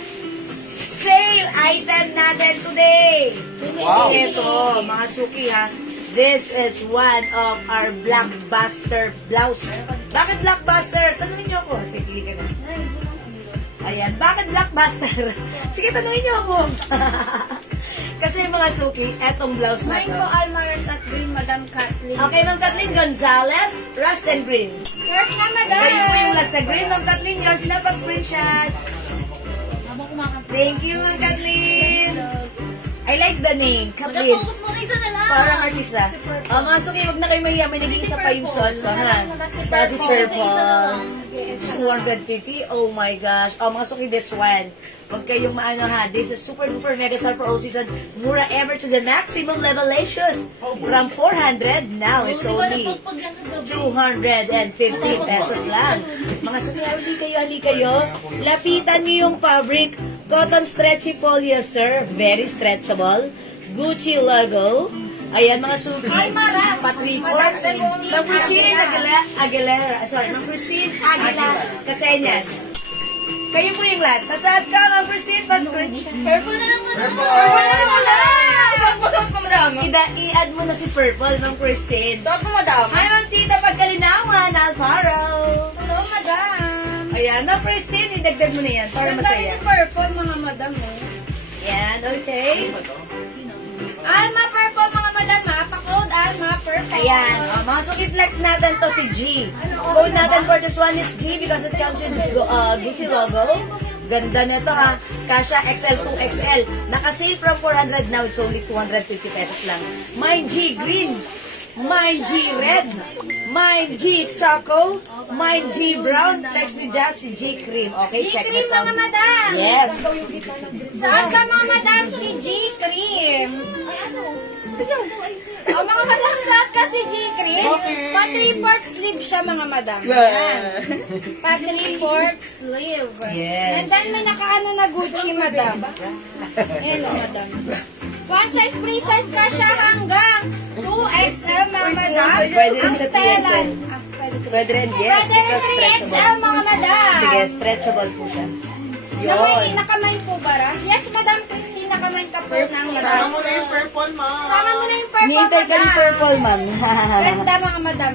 sale item natin today. Wow. Ito, mga suki ha. This is one of our blockbuster blouse. Bakit blockbuster? Tanungin niyo ako. Sige, pili ka na. Ayan, bakit blockbuster? Sige, tanungin niyo ako. Kasi mga suki, etong blouse na Mine to. po, Almares at Green, Madam Kathleen. Okay, Ma'am Kathleen Gonzalez, Rust and Green. Yours na, Madam. Kayo po yung last sa green. Ma'am Kathleen, yours na pa screenshot. Habang kumakanta. Thank you, Ma'am Kathleen. I like the name, Kathleen. Focus mo na isa na lang. Parang artista. Mga suki, huwag na kayo mahiya. May nag-iisa pa yung solo, ha? Sa si Purple. 250. Oh my gosh. Oh, mga suki, this one. Huwag kayong maano, ha? This is super duper mega star for all season. Mura ever to the maximum levelations. From 400, now it's only 250 pesos lang. Mga suki, hali kayo. Lapitan niyo yung fabric. Cotton stretchy polyester. Very stretchable. Gucci logo. Ayan, mga suki. Almaras. Patriports. Ma'am Christine Aguilera. Sorry, Ma'am Christine Aguila Caseñas. Kayo po yung last. Sasaad ka, Ma'am Christine. Passport. Purple na lang mo na. Purple na lang, Madam. Suot ko, madam. I-add mo na si Purple, Ma'am Christine. Suot ko, madam. Hi, Ma'am Tita Pagkalinawan, Alfaro. Hello, Madam. Ayan, Ma'am Christine, idagdag mo na yan para Ganda masaya. rin yung purple, mga Madam. Yan, okay. Alma Purple, mga Madam, ha? Pa-code Alma Purple. Ayan, mga suki flex natin to si G. Code natin for this one is G because it comes with Gucci logo. Ganda nito ha. Kasha XL to XL. Naka-sale from 400 now. It's only 250 pesos lang. Mine G green. Mine G red. Mine G choco. Mine G brown. Flex ni Jazz si G cream. Okay, check G-cream, this out. mga Madam. Yes. Saan ka, mga Madam, si G-cream? O, mga Madam, saan ka si G-cream? Pa-3-port sleeve siya, mga Madam. Yan. Pa-3-port sleeve. Yes. And then, may nakaano na Gucci, Madam. Ayan o, Madam. One size, free size ka siya hanggang 2XL, mga Madam. Pwede rin sa Ang tela. 3XL. Pwede rin, yes. Pwede rin Because 3XL, stretchable. mga Madam. Sige, stretchable po siya. Nakamay po ba, Ras? Yes, Madam Christine, nakamay ka po ng Sama Ras. mo na yung purple, ma. Sama mo na yung purple, Nihintay ka ni Madam. Purple, ma'am. Ganda, mga Madam.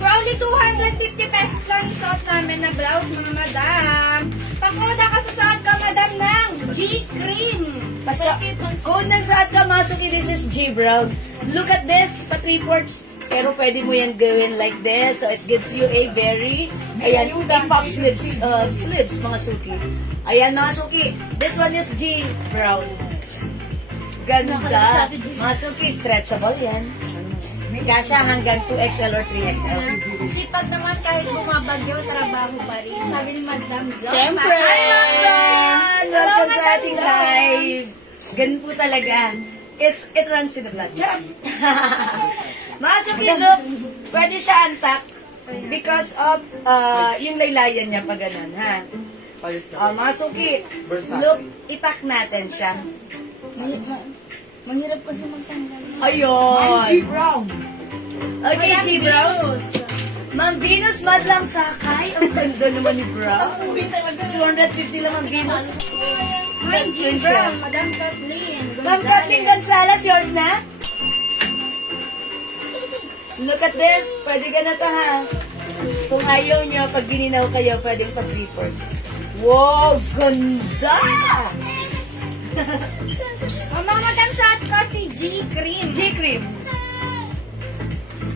For only 250 pesos lang yung suot namin na blouse, mga Madam. Pakoda ka sa suot ka, Madam, ng G-cream. Basta, kung nagsaad ka, Masuki, this is G Brown. Look at this, pa-3-ports. Pero pwede mo yan gawin like this. So it gives you a very, ayan, pop sleeves, mga suki. Ayan, mga suki. This one is G Brown. Ganda. Mga suki, stretchable yan. Kasha hanggang 2XL or 3XL. Sipag naman kahit bumabagyo, trabaho pa rin. Sabi ni Madam Zon. Siyempre. Hi, Ma'am San! Welcome sa ating live. Ganun po talaga. It runs in the blood. Charot! Mga suki, look, pwede siya antak because of yung laylayan niya pag ganun, ha? Palit ka. Mga suki, Versace. look, itak natin siya. Mahirap kasi magtanggal. Ayun! Brown. Okay, G Brown. Ma'am Venus, madlang sakay. Ang ganda naman ni Brown. Uwi talaga. 250 lang ang Venus. Hi, Best G friend siya. Brown, Madam Kathleen. Ma'am Kathleen Gonzalez, yours na? Look at this. Pwede ka na to, ha? Kung ayaw nyo, pag gininaw kayo, pwedeng pag-reports. Wow, ganda! O, mga Madam, suot ko si G-cream. G-cream.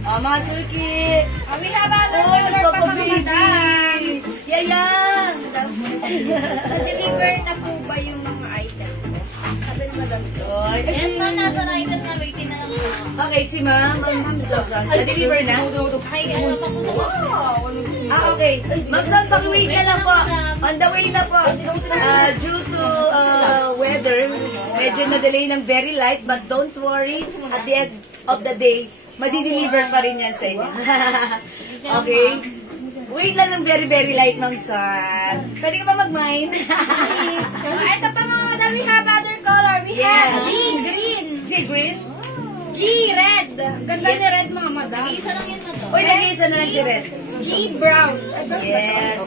Mga suki. We have other Oh, color pa mga nagpapababy. madam. Yayan. Na-deliver na po ba yung mga item ko? Sabi ni madam. Oy. Yes, ma'am. Nasa item na. Waiting na lang po. Okay, si ma'am. Ma'am Susan. Na-deliver na? Ay, ano pa po na? Okay. Ma'am Susan, paki-wait na lang po. On the way na po. Due to weather, medyo na-delay ng very light, but don't worry. At the end of the day, madi-deliver pa rin yan sa inyo. Okay? Wait lang ng very, very light, Ma'am Susan. Pwede ka ba mag-mine? Ito pa mga madam, we have other color. We have Yeah. G green, G green? G red. Ganda ni red mga madam. Isa lang yan na to. Uy, nag-iisa na lang si Red. G brown. Yes.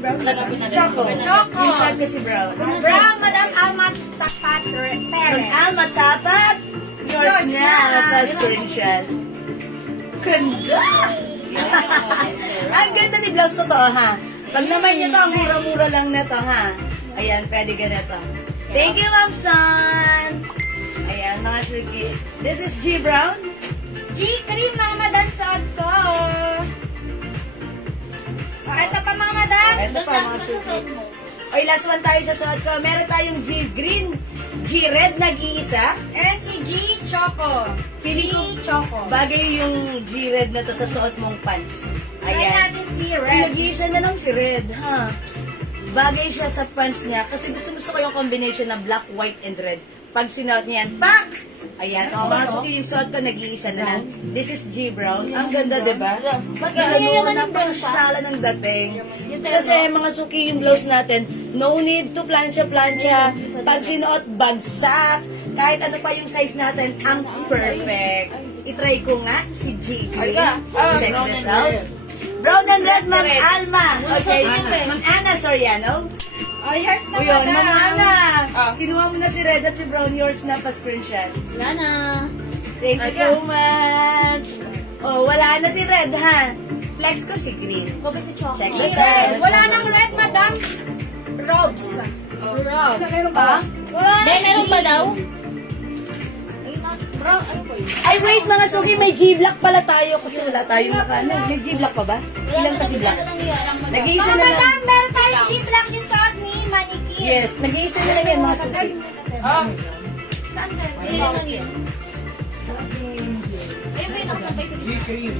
Tanggapin natin. Choco. Choco. Yung sad kasi brown. Brown, madam Alma Tapat Pag Perez. Alma tapat, yours Yours na. na. Pa-screenshot. Ganda! Ang ganda ni blouse ko to, ha? Pag naman nyo to, ang mura-mura lang na to, ha? Ayan, pwede ganito. Thank you, Ma'am San! Ayan, mga suki. This is G Brown. G cream mga madam suot ko. Ito pa mga madam. Ito pa, mga suki. Okay, last one tayo sa suot ko. Meron tayong G Green, G Red, nag-iisa. Eh si G Choco. Pili ko, G Choco. bagay yung G Red na to sa suot mong pants. Try Ayan. natin si Ay, red. nag-iisa na lang si Red, ha? Bagay siya sa pants niya kasi gusto ko yung combination ng black, white, and red. Pag sinuot niya yan, pak! Ayan, mga suki yung suot ko, nag-iisa na lang. This is G Brown. Ang ganda, di ba? Magkano, napakasyala ng dating. Kasi mga suki yung blouse natin, no need to plancha-plancha. Pag sinuot, bagsak. Kahit ano pa yung size natin, ang perfect. I-try ko nga si G Green. Check this out. Brown and red, Ma'am Alma. Okay, Ma'am Ana Soriano. Oh, yours na O yun, madam. Ma'am Ana. Kinuha mo na si red at si brown, yours na pa-screenshot. Wala na. Thank you so much. Oh, wala na si red, ha? Flex ko si green. Kopi si Choco. Check G this red. out. Wala nang red madam. Robes. Robes. Meron pa? Wala na. Dahil meron pa daw? Bro, ano po yun? Ay, wait, mga suki, may G-Black pala tayo kasi wala tayong ano. May G-Black pa ba? Ilan pa si Black? Nag-iisa Mga na madam, lang. meron tayong G black yung suot ni Manikin. Yes, nag-iisa na lang yan, mga suki. Saan tayo? Sige lang yan. Eh, wait, nakasabay si G-cream.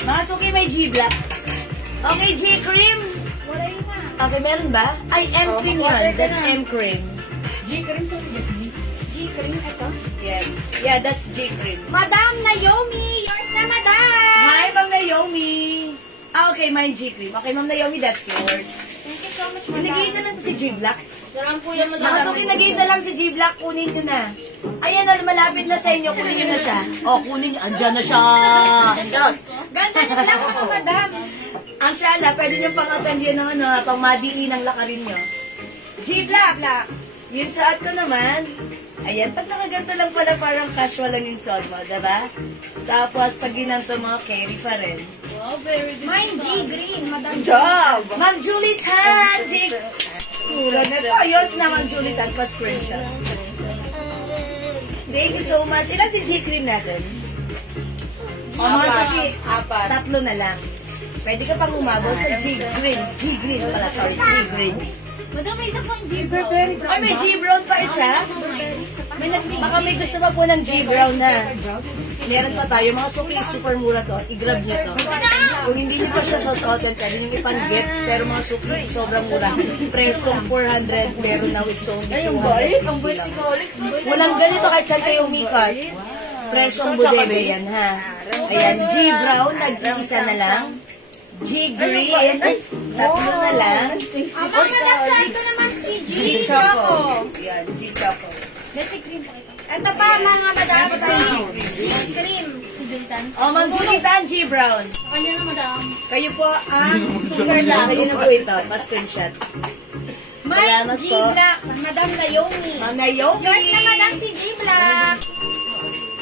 Mga suki, may G-Black. Okay, G-Cream. Wala yun na. Okay, meron ba? Ay, M-Cream yun. That's M-Cream. G cream, ito. Yeah, that's G-Cream. Madam Naomi, yours na madam. Hi, Ma'am Naomi. Okay, mine G-Cream. Okay, Ma'am Naomi, that's yours. Thank you so much, Nag-iisa lang si G-Black. Sarang po yan, Mga suki, nag-iisa lang si G-Black. Kunin nyo na. Ayan, malapit na sa inyo. Kunin nyo na siya. Oh, kunin nyo. Andyan na siya. Charot. Ganda ni black ako, madam. Ang shala, pwede nyo pang-attend yun ng ano, pang madiin ng lakarin nyo. G-Black. Yung suot ko naman, ayan, pag nakaganto lang pala, parang casual lang yung suot mo, diba? Tapos, pag ginanto mo, carry pa rin. Wow, very good. Mine G green, madam. Job! Ma'am Julie Tan! Tulad na to. Ayos na, Ma'am Julie Tan, pa-screenshot. Thank you so much. Ilan si G-Cream natin? O, mga suki, tatlo na lang. Pwede ka pang umabot sa G-Green. G-Green pala, sorry, G-Green. Madam, may isa pang G-Brown. Ay, may G-Brown pa isa? Baka may gusto pa po ng G-Brown na. Meron pa tayo. Mga suki, super mura to. I-grab nyo to. Kung hindi nyo pa siya susuotin, pwede nyo ipang-gift. Pero mga suki, sobrang mura. Presyong 400, pero now it's only 200. Ang bait ni Colix. Walang ganito kahit saan kayo umikat. Presyong budebe yan, ha? Ayan, G-Brown, nag-iisa na lang. G-Green, tatlo na lang. Ang mga madam, suot ko naman si G G-Choco. Choco. Yan, G-Choco. Ito pa mga madam, si G cream. Si Julitan. Oh, Ma'am Julie Tan, G-Brown. Kanya na, madam. Kayo po ang Super lang. Sa'yo na po ito, pa-screenshot. Mine Salamat G po. black, madam Naomi. Ma'am Naomi. Yours na madam si G black.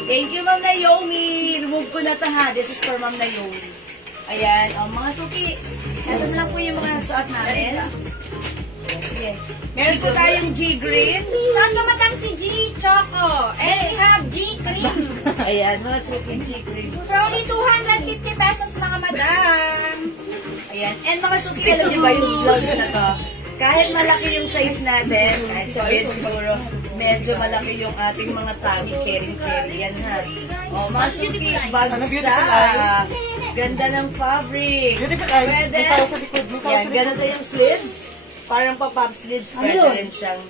Thank you, Ma'am Naomi. Remove ko na ito, ha. This is for Ma'am Naomi. Ayan, mga suki. Ito na lang po yung mga suot namin. Sige. Meron po tayong G Green. Suot ko, madam, si G Choco. And we have G Cream. Ayan, mga suki G Green. For only 250 pesos, mga madam. Ayan. And mga suki, alam niyo ba yung blouse na to? Kahit malaki yung size natin, kahit sabihin siguro, medyo malaki yung ating mga tummy, carry-carry. Yan ha. O, mga suki, bagsa. Ganda ng fabric. Beautiful eyes. Pwede. May tao sa likod. May tao Yan, sa likod. ganito yung sleeves. Parang pa-pop sleeves. Pwede rin siyang,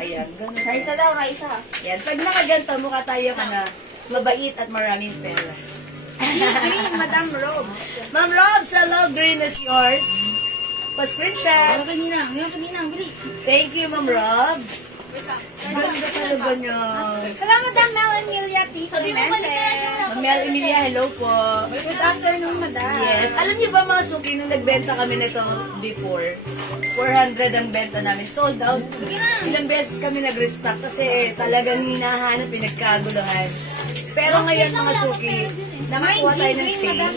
ayan, ganun. Kaisa daw, kaisa. Yan, pag nakaganto, mukha tayo ka na mabait at maraming pera. G Cream, Madam Rob. Ma'am Rob, sa love green is yours. Pa-screenshot. Kanina, bilis. Thank you, Ma'am Rob. Ganda talaga niya. Salamat, Madam Mel Emilia Tito Mendes. Ma'am Mel Emilia, hello po. Good afternoon, Madam. Yes. Alam niyo ba mga suki, nung nagbenta kami nito before, 400 ang benta namin. Sold out. Ilang beses kami nag-restock kasi talagang hinahanap, pinagkaguluhan. Pero ngayon mga suki, nakakuha tayo ng sale.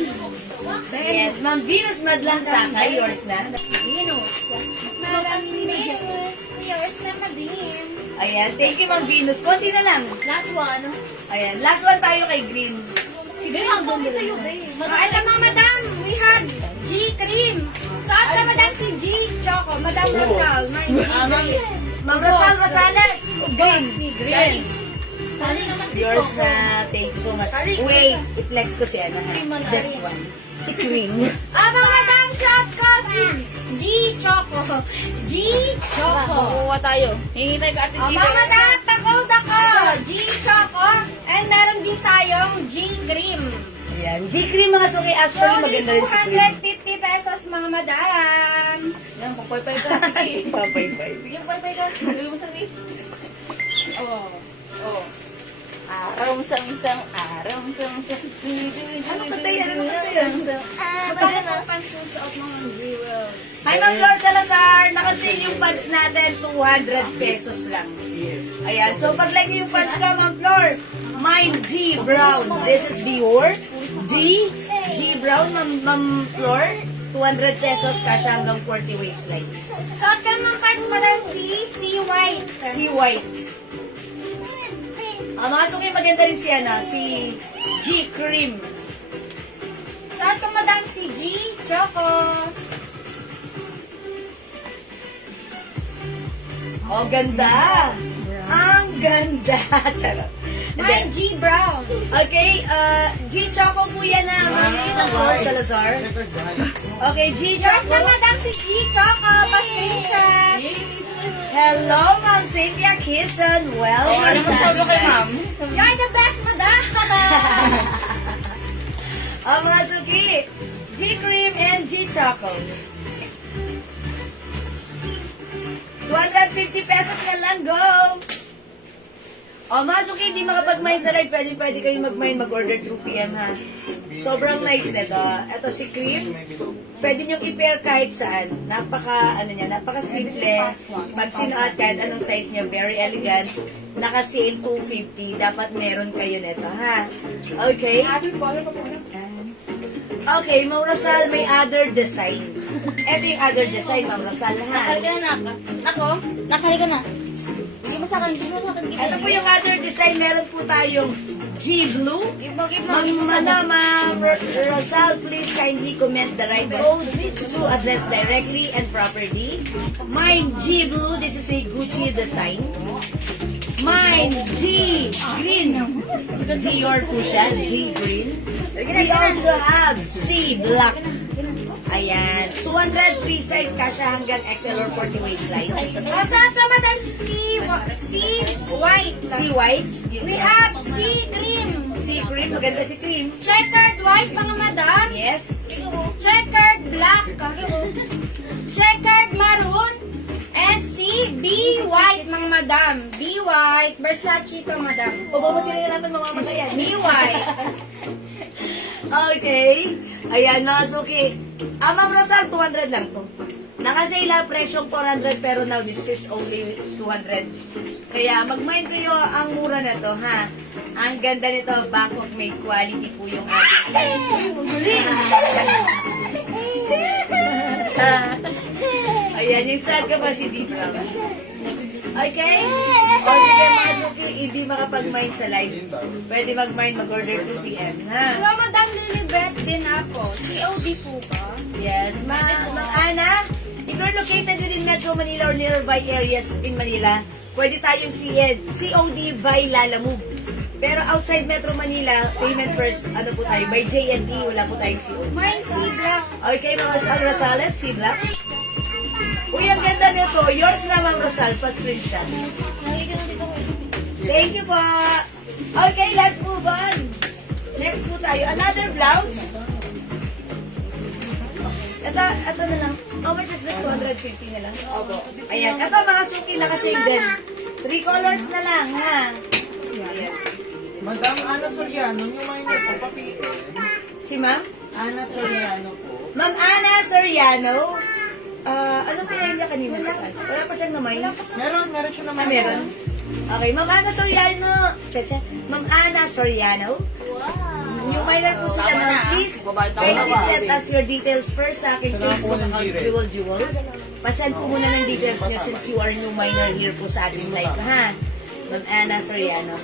Yes, Ma'am Venus Madlang Saka, yours na. Venus. Madam Venus. Yours na, Madam. Ayan, thank you Ma'am Venus. Konti na lang. Last one. Ayan, last one tayo kay Green. Sige, ang dami sa'yo, be. Ito mga madam, we have G Cream. Suot ka, Madam, si G Choco. Madam Rosal. Ma'am Rosal Rosales. Green. Green. Sorry naman dito. Yours na. Thank you so much. Wait, i-flex ko si ano ha. This one. Si Green. Mga madam, suot ko si G Choco. G Choco. Kukuha tayo. Hihintay ka atin dito. Mga madam, takot ako. G Choco. And meron din tayong G Cream. Ayan. G-Cream mga suki. Actually, maganda rin si Green. 250 pesos, mga madam. Yan, pagpaypay ka. Sige. Papay-pay. Bigyan paypay ka. Sabi mo sabi. Oh. Oh. Araw sang-sang, araw sang-sang. Ano ba tayo? Ano ba tayo? Magkano ang pansusuot ng jewels? Hi, Ma'am Flor Salazar. Nakasale yung pants natin. 200 pesos lang. Ayan. So, pag like yung pants ka, Ma'am Flor, mine G Brown. This is Dior. G Brown, Ma'am Flor. 200 pesos, kasha hanggang 40 waistline. Suot ka ng pants pa rin si White. Si White. Mga suki, maganda rin si, si G Cream. Suot ka, madam, si G Choco. Oh, ganda. Ang ganda. Charot. My Hindi. G Brown. Okay, G Choco po yan na. Ma'am Flor Salazar. Okay, G Yours na, Choco. madam, si G Choco. Pa-screenshot. Hello, Ma'am Cynthia Kisson. Welcome. Ano masabi kay ma'am? You're the best, madam. Mga suki, G Cream and G Choco. 250 pesos na lang, go! Mga suki, hindi makapag-mine sa live, pwede kayo mag-mine, mag-order through PM ha. Sobrang nice nito. Ito si Cream. Pwede niyong i-pair kahit saan. Napaka simple. Pag sinuot kahit anong size niya, very elegant. Naka-sale 250. Dapat meron kayo nito, ha? Okay? Okay, Ma'am Rosal, may other design. Ito yung other design, Ma'am Rosal, ha? Nakali ka na, nak. Nako, nakali ka na. Bigyan mo sa akin, bigyan mo sa akin. Ito po yung other design. Meron po tayong G-Blue. Give mo. Ma'am Rosal, please kindly comment the right code to address directly and properly. Mine G-Blue, this is a Gucci design. Mine G-Green. Dior po siya, G-Green. We also have C-Black. Ayan. 200 free size, kasha hanggang XL or 40 waistline. Suot ka, madam, si White. C-White. We have C Cream. C-Cream. Maganda si Cream. Checkered white, mga madam. Yes. Checkered black. Checkered maroon. And si B white, mga madam. B white. Versace to, madam. O ba mo sinahirapan mamamatayan? B white. Okay. Ayan, mga suki. Ma'am Rosal, 200 lang to. Nakasale presyong 400 pero now this is only 200. Kaya mag-mind kayo ang mura na to, ha? Ang ganda nito, Bangkok made quality po yung ating. Ayan. Ayan, yung sad capacity from. Okay? O sige mga suki, hindi makapag-mind sa live. Pwede mag-mind, mag-order 2 p.m. Ha? Hello, Madam Lilibet din ako. COD po ba? Yes, Ma'am Ana, if you're located within Metro Manila or nearby areas in Manila, pwede tayong COD by Lalamove. Pero outside Metro Manila, payment first, ano po tayo, by JNT, wala po tayong COD. Mine C-Black. Okay, mga Sal Rosales, si Black. Uy, ang ganda nito. Yours na, Ma'am Rosal, pa-screenshot. Thank you po. Okay, let's move on. Next po tayo. Another blouse. Ito na lang. How much is this? 250 na lang? Opo. Ayan. Ito mga suki na kasi din. 3 colors na lang, ha? Ayan. Madam Ana Soriano, yung minor po, papiin. Si Ma'am? Ana Soriano po. Ma'am Ana Soriano. Ano kaya niya kanina sa class? Wala pa siyang namay? Meron siya naman. Meron? Okay, Ma'am Ana Soriano. Cheche. Ma'am Ana Soriano. Yung minor po sila Tama na, na. please, Babayad ako kindly na. send us your details first sa aking Facebook account, Jewel Jewels. Pasend po muna ng details nyo since you are new minor here po sa ating live, ha? Ma'am Ana Soriano.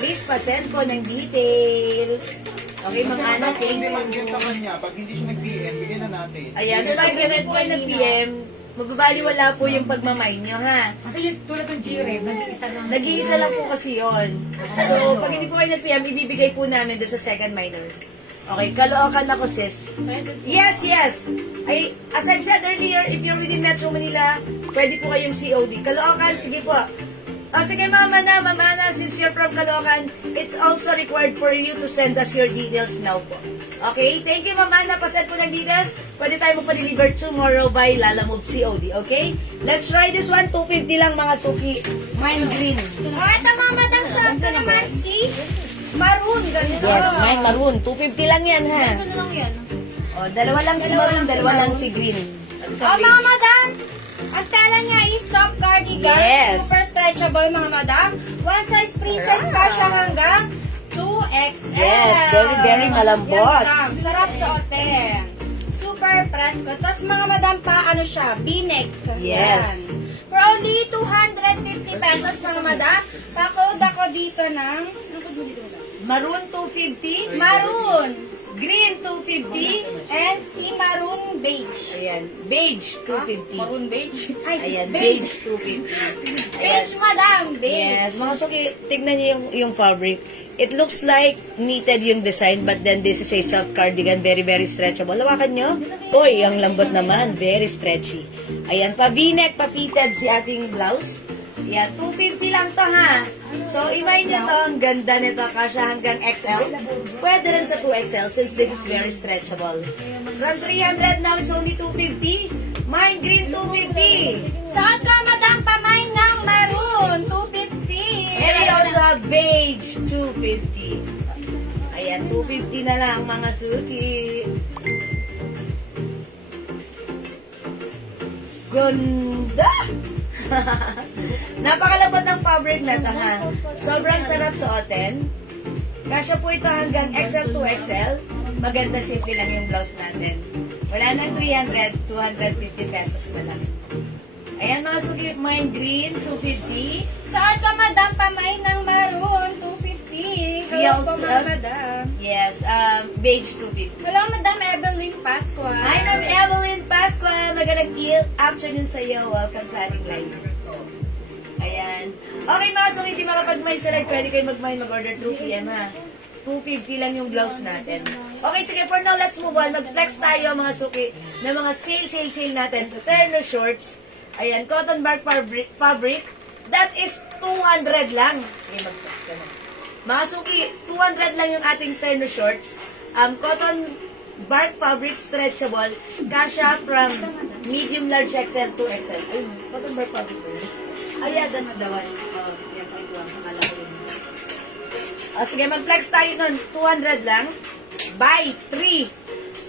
Please, pasend po ng details. Okay, Ma'am Kasi Ana, madam, thank hindi you. mag-give sa kanya. Pag hindi siya nag-DM, bigyan na natin. Ayan, pag ganun po kayo ng PM, magbabaliwala po yung pagmamay nyo, ha? Kasi yung tulad ng G-Red, nag-iisa lang. Nag-iisa lang po kasi yon. So, pag hindi po kayo nag-PM, ibibigay po namin doon sa second minor. Okay, Caloocan ako, sis. Yes, yes. As I've said earlier, if you're within Metro Manila, pwede po kayong COD. Caloocan, sige po. Sige, Mama na, since you're from Caloocan, it's also required for you to send us your details now po. Okay? Thank you, Mama na. Pasend po ng details. Pwede tayo magpa-deliver tomorrow by Lalamove COD. Okay? Let's try this one. 250 lang, mga suki. Mine green. O, ito mga Madam, saan ka naman si Maroon, ganito. Yes, mine maroon. 250 lang yan, ha? Ano lang yan? O, dalawa lang si maroon, dalawa lang si green. O, mga Madam, ang tela niya is soft cardigan. Yes. Super stretchable, mga Madam. One size, free size pa siya hanggang 2XL. Yes, very, very malambot. Yan, Madam. Sarap suotin. Super presko. Tapos mga Madam pa, ano siya, V-neck. Yes. Yan. For only 250 pesos, mga Madam. Pakod ako dito ng... Ano ko dito, Madam? Maroon 250, Maroon. green 250, And si maroon beige. ayan, beige 250. Maroon beige. Ay, Ayan, beige 250. Ayan. Beige, Madam. Beige. Yes, mga suki, tignan niyo yung fabric. It looks like knitted yung design, but then this is a soft cardigan, very, very stretchable. Lawakan nyo. Uy, ang lambot naman, very stretchy. Ayan, pa V-neck, pa fitted si ating blouse. Ayan, 250 lang to, ha. So, imagine nyo to, ang ganda nito, kasya hanggang XL. Pwede rin sa 2XL since this is very stretchable. From 300, now it's only 250. Mine green, 250. Saan ka, Madam, pamay ng maroon? 250. And we also have beige, 250. Ayan, 250 na lang mga suki. Ganda! Napakalambot ng fabric na ito, ha? Sobrang sarap suotin. Kasya po ito hanggang XL to XL. Maganda, simple lang yung blouse natin. Wala nang 300, 250 pesos na lang. Ayan mga suki, mine green, 250. Saan ka, Madam, pamay ng maroon? 250. Hello Yes, po, mga Madam. Yes, beige 250. Hello, Madam Evelyn Pasqua. Hi, Ma'am Evelyn Pasqua. Magandang afternoon sa iyo. Welcome sa ating live. Ayan. Okay, mga suki, hindi makapag-mine sa live. Pwede kayo mag-mine, mag-order 2 p.m. ha. 250 lang yung blouse natin. Okay, sige, for now, let's move on. Mag-flex tayo, mga suki, ng mga sale natin. Terno shorts. Ayan, cotton bark fabric. That is 200 lang. Sige, mag-flex ka na. Mga suki, 200 lang yung ating terno shorts. Cotton bark fabric stretchable. Kasha from medium large XL to XL. Ayun, cotton bark fabric. Yeah, that's the one. Oh, yan, ito ang akala ko yun. Sige, mag-flex tayo nun. 200 lang. Buy 3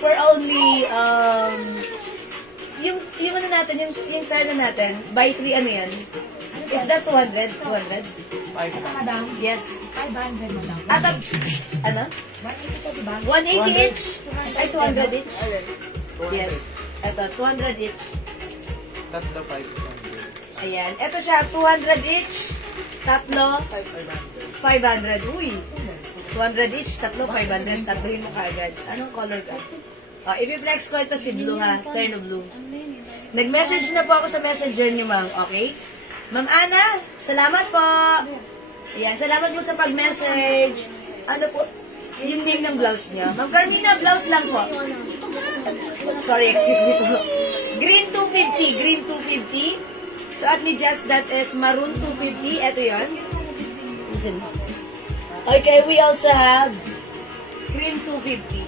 for only, yung ano natin, yung terno natin, buy 3 ano yan? Is that 200? 200? Madam, Yes. 500 madam. At, ano? 180 po, diba? 180 each? Ay, 200 each? Yes. Ito, 200 each. Tatlo 500. Ayan. Ito siya, 200 each. Tatlo, 500. Uy. 200 each, tatlo, 500. Tatlohin mo kaagad. Anong color ka? Oh, i-flex ko ito si blue ha. Terno blue. Nag-message na po ako sa messenger niyo, ma'am. Okay? Ma'am Ana, salamat po. Ayan, salamat po sa pag-message. Ano po? Yung name ng blouse niya. Ma'am Carmina, blouse lang po. Sorry, excuse me po. Green 250. Green 250. Suot ni Just that is maroon 250. Ito yun. Listen. Okay, we also have cream 250.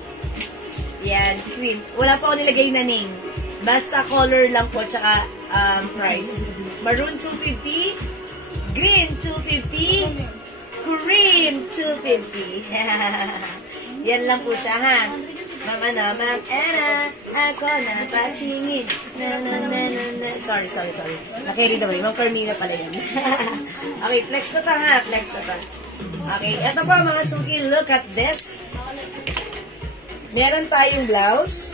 Yan, cream. Wala pa ako nilagay na name. Basta color lang po, tsaka price. Maroon 250, green 250, cream 250. Yan lang po siya, ha? Ma'am Ana, ako na patingin. Na. Sorry. Nakiri naman. Ma'am Carmina pala yan. Okay, flex na ta, ha? Flex na ta. Okay, eto pa mga suki, look at this. Meron tayong blouse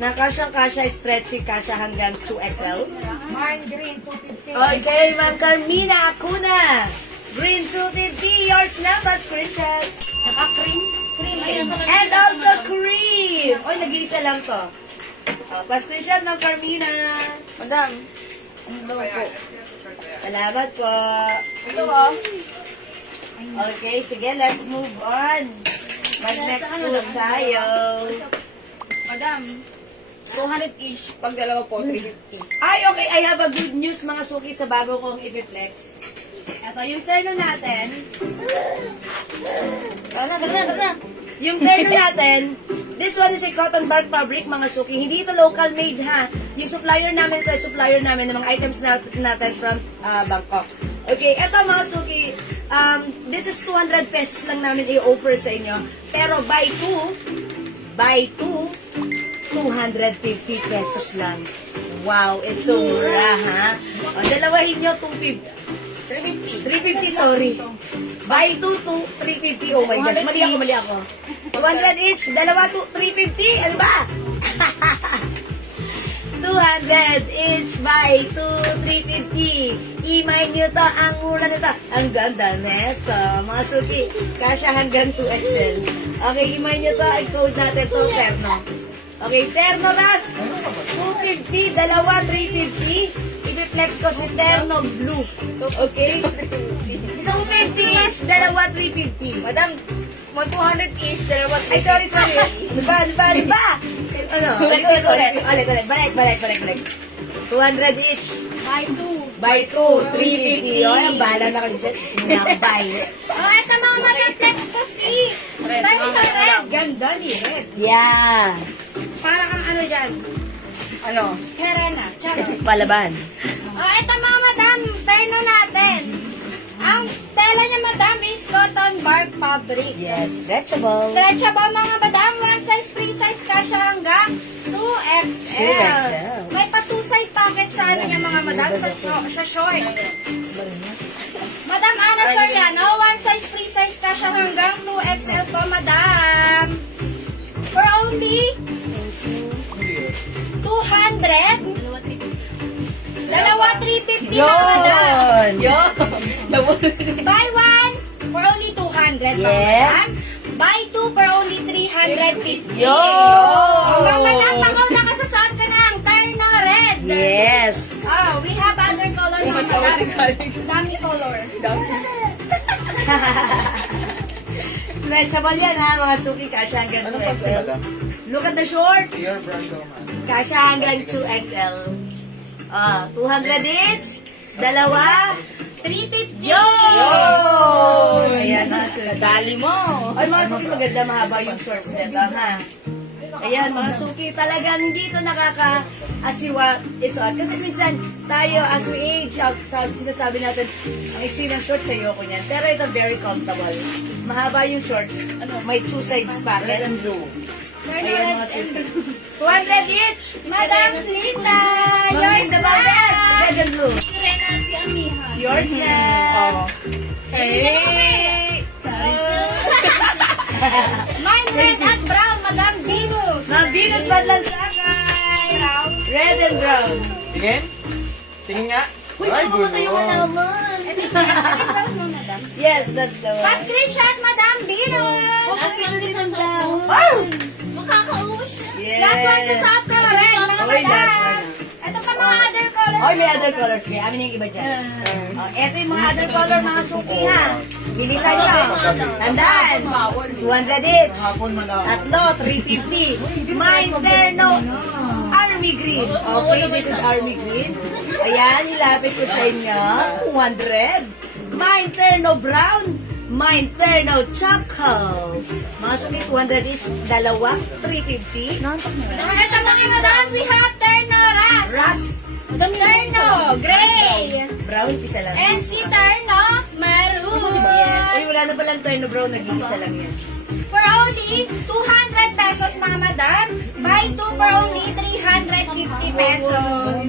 na kasyang-kasya, stretchy, kasya hanggang 2XL. Marn Green 250. Okay, Ma'am Carmina, ako na. Green 250, yours na ba, screenshot? Saka cream. And also cream. Oy, nag-iisa lang to. Pa-screenshot, Ma'am Carmina. Madam, ano daw po? Salamat po. Ito oh. Okay, sige, let's move on. Mag-next move tayo. Madam, 200 each. Pag dalawa po, 350. Ay, okay, I have a good news mga suki sa bago kong ipiplex. Ito, yung terno natin. Tara. Yung terno natin, this one is a cotton bark fabric, mga suki. Hindi ito local made, ha? Yung supplier namin, ito ay supplier namin ng mga items natin from Bangkok. Okay, eto mga suki, this is 200 pesos lang namin i-offer sa inyo. Pero buy two, 250 pesos lang. Wow, it's so mura, ha? O, dalawahin nyo, 350, sorry. Buy two, 350. Oh my gosh, mali ako. 200 each, dalawa, 350. Ano ba? 200 each, buy 2, 350. I-mine nyo to, ang mura nito. Ang ganda neto, mga suki. Kasya hanggang 2XL. Okay, i-mine nyo to, i-code natin to, terno. Okay, terno ras, 250, dalawa, 350. I-flex ko si terno blue. Okay? 250 each, dalawa, 350. Madam, 200 each. Dalawa, Ay, sorry. Ano ba? Ano? Ulit. Balik. 200 each. Buy two, 350. O, ang bahala na kayo dyan. Sinabay. Oh, ito mga mag-flex kasi. Tayo sa red. Ganda ni Red. Yeah. Para kang ano dyan. Ano? Herena. Charot. Palaban. Oh, ito mga madam, terno natin. Ang tela niya madam is cotton bark fabric. Yes, stretchable. Stretchable mga madam, one size, free size, kasya hanggang 2XL. 2XL. May pa 2-side pocket sa ano niya mga madam, sa short. Madam Ana Soriano, one size, free size, kasya hanggang 2XL po madam. For only 200. Dalawa 350 mga madam. Yun. Buy one for only 200 mga Yes. madam. Buy two for only 350. Yun. Mga madam, pakaw nakasasaan ka ng terno red. Yes. Oh, we have other color mga madam. Dami color. Stretchable yan ha, mga suki. Kasya hanggang Ano pa si 2XL. madam? Look at the shorts. Your brand daw, ma'am. Kasya hanggang 2XL. 200 each. Dalawa. 350. Yun! Ayan, mga suki. Dali mo. Ay, mga suki, maganda mahaba yung shorts nito, ha? Ayan, mga suki, talagang hindi ito nakaka-asiwa isuot. Kasi minsan, tayo, as we age, sinasabi natin, ang iksi ng shorts, ayoko niyan. Pero ito, very comfortable. Mahaba yung shorts. May two sides pocket. Red and blue. Ayan, mga suki. 200 each! Madam Linda, Ma'am yours Linda na. Valdez, red and blue. Rena si Amiha. Yours na. Hey! Mine red at brown, Madam Venus. Ma'am Venus Badlansagay. Red and brown. Again? Tingin nga. Uy, Ay, baka matayo ka gulo. naman. Ito yung brown mo, madam. Yes, that's the one. Pa-screenshot, madam. Venus. Makakauwi siya. Yes. Last one sa suot ko na rin, mga Okay, last madam. one. Ito pa mga other colors. Oh, may other colors kaya. Amin yung iba dyan. Oh, eto yung mga other color, mga suki ha. Bilisan nyo. Tandaan. 200 each. Hapon malaki. Tatlo, 350. Mine terno, army green. Okay, this is army green. Ayan, ilapit ko sa inyo. 200. Mine terno brown. Mine terno choco. Mga suki, 200 each. Dalawa, 350. Ito mga madam, we have Terno Ras. Ras, Terno Gray. brown, isa lang. And si Terno Maroon. Yes. Ay, wala na palang terno brown, nag-iisa lang yan. For only 200 pesos mga madam. Buy two for only 350 pesos.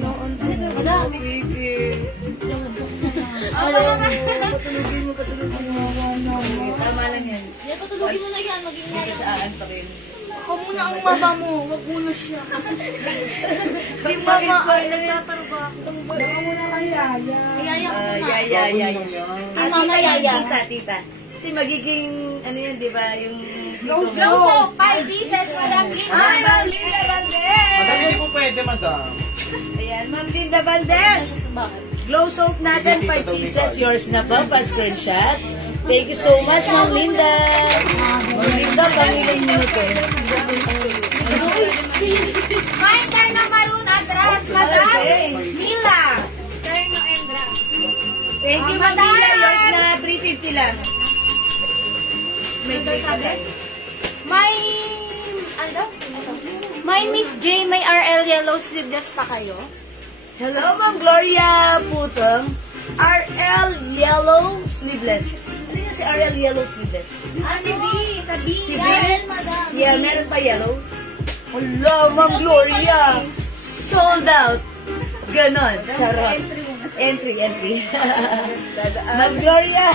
Patulugin mo. Tama lang yan. Yan, patulugin mo na yan. Maging Hindi ka sa aantakin. ako muna ang mama mo. Wag muna siya. Si mama ay nagtatrabaho. Baka mo na kaya. Iyaya ko na. Yaya. Si Mama Yaya. Tita. Kasi magiging, ano yan, di ba, yung... Glow soap, 5 pieces, madam. Ah, Madam, hindi po pwede, madam. Ayan, Ma'am Linda Valdez. Bakit? Glow soap natin, 5 pieces. Yours na po, pa-screenshot. Thank you so much, Ma'am Linda. Ma'am Linda, pangilin mo to. Fine, Terno Maroon, Adras, madam. Okay. Mila. Terno and Ras. Thank you, Ma'am Madam. Linda. Yours na 350 lang. May May, ano? May Miss J, may RL yellow sleeveless pa kayo? Hello, Ma'am Gloria Putong. RL Yellow Sleeveless. Ano yung si RL Yellow Sleeveless? Ah, si B. Sa B. Si Yan, B? madam. Yeah, meron pa yellow. Hello, Ma'am Gloria. Sold out. Ganon. Charot. Entry. Ma'am Gloria.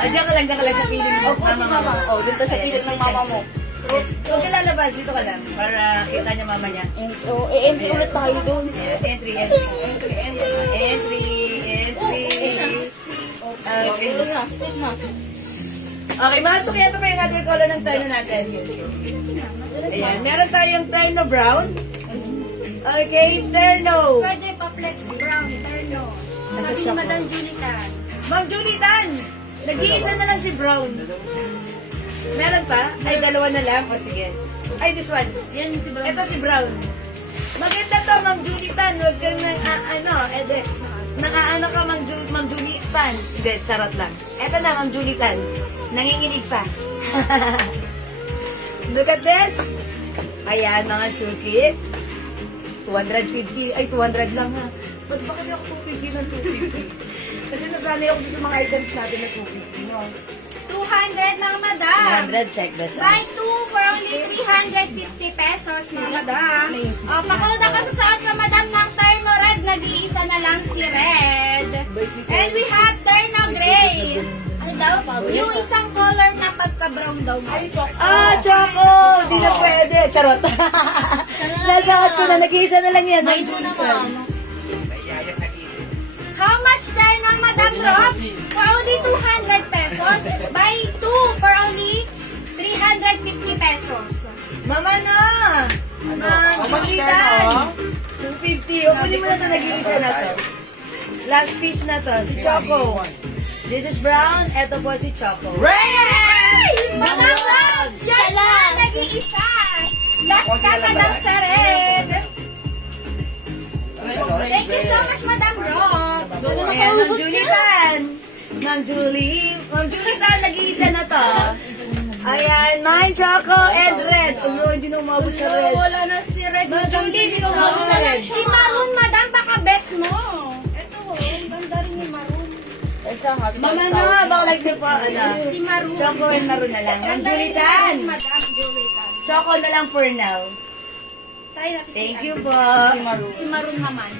Diyan ka lang sa piling mo. Mama. Oh, dun pa sa pilit ng mama mo. Huwag ka lalabas. Dito ka lang. Para kita niya mama niya. Entry ulit tayo doon. Entry. Okay. Step na. Okay, masok ito pa yung other color ng terno natin. Ayan, meron tayong terno brown. Okay, terno. Pwede pa flex brown, Terno. Sabi ni Madam Julitan. Ma'am Julitan, nag-iisa na lang si brown. Meron pa? Ay, dalawa na lang. O sige. Ay, this one. Yan si Brown. Ito si brown. Maganda to, Ma'am Julitan. Huwag kang nang-aano ka, Ma'am Julitan. Hindi, charot lang. Ito na, Ma'am Julitan. Nanginginig pa. Look at this. Ayan, mga suki. 250. Ay, 200 lang ha. Ba't ba kasi ako 250 ng 250? Kasi nasanay ako doon sa mga items natin na 250, no? 200 mga madam. 200, check this out. Buy two for only 350 pesos mga madam. O, pakuda ka sa suot ka madam ng Terno Red. Nag-iisa na lang si Red. And we have Terno Gray. Ano daw? Yung isang color na pagka-brown daw. Ah, Choco! Di na pwede. Charot. Nasakot ko na. Nag-iisa na lang yan. May doon naman. How much Terno Madam Robs? For only 200 pesos. Buy two for only 350 pesos. Mama na! How much Julitan! terno? 250. O, kunin mo na ito. Nag-iisa na to. Last piece na to. Si Choco. This is brown. Ito po si Choco. Red! Mga Robs! Yours na! Nag-iisa! Last ka Madam sa Red. Thank you so much Madam Robs. Ayan, Ma'am Julitan. Ma'am Julitan, nag-iisa na to. Ayan, mine, Choco, and red. Ano, hindi na umabot sa red. Wala na si Red. Ma'am Julie, hindi ka umabot sa red. Si Maroon Madam, baka bet mo. Ito, ang ganda rin ni Maroon. Mama na, baka like niyo po, ano. Si Maroon. Choco and maroon na lang. Ma'am Ganda rin ni Julitan, Maroon, Madam Julitan. Choco na lang for now. Try natin Thank si you ano. po. Si Maroon naman.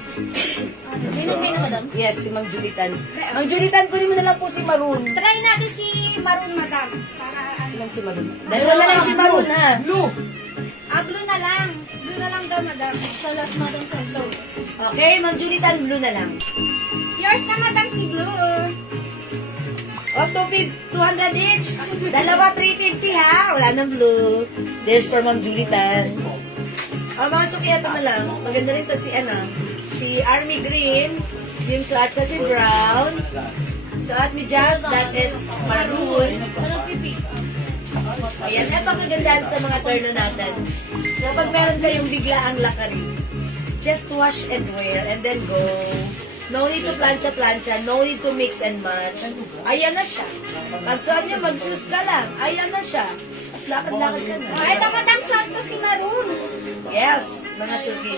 May na madam. Yes, si Ma'am Julitan. Ma'am Julitan, kunin mo na lang po si Maroon. Try natin si Maroon Madam. Para ano. Si Maroon. Dalawa na lang si Maroon, ha? Blue. Blue na lang. Blue na lang daw, madam. Sa last madam sa ito. Okay, Ma'am Julitan, blue na lang. Yours na, madam, si Blue. O, 200 each. Dalawa, 350 ha. Wala nang blue. There's for Ma'am Julitan. O, mga suki, ito na lang. Maganda rin to si Army Green. Yung suot kasi brown. Suot ni Jazz, that is maroon. Ayan, ito kagandahan sa mga turno natin. Kapag meron kayong biglaang lakari, just wash and wear and then go. No need to plancha-plancha, no need to mix and match. Ayan na siya. Pag suot niya, mag-choose ka lang. Ayan na siya. Mas lakad-lakad ka na. Oh, ito, madam, suot ko si Maroon. Yes, mga suki.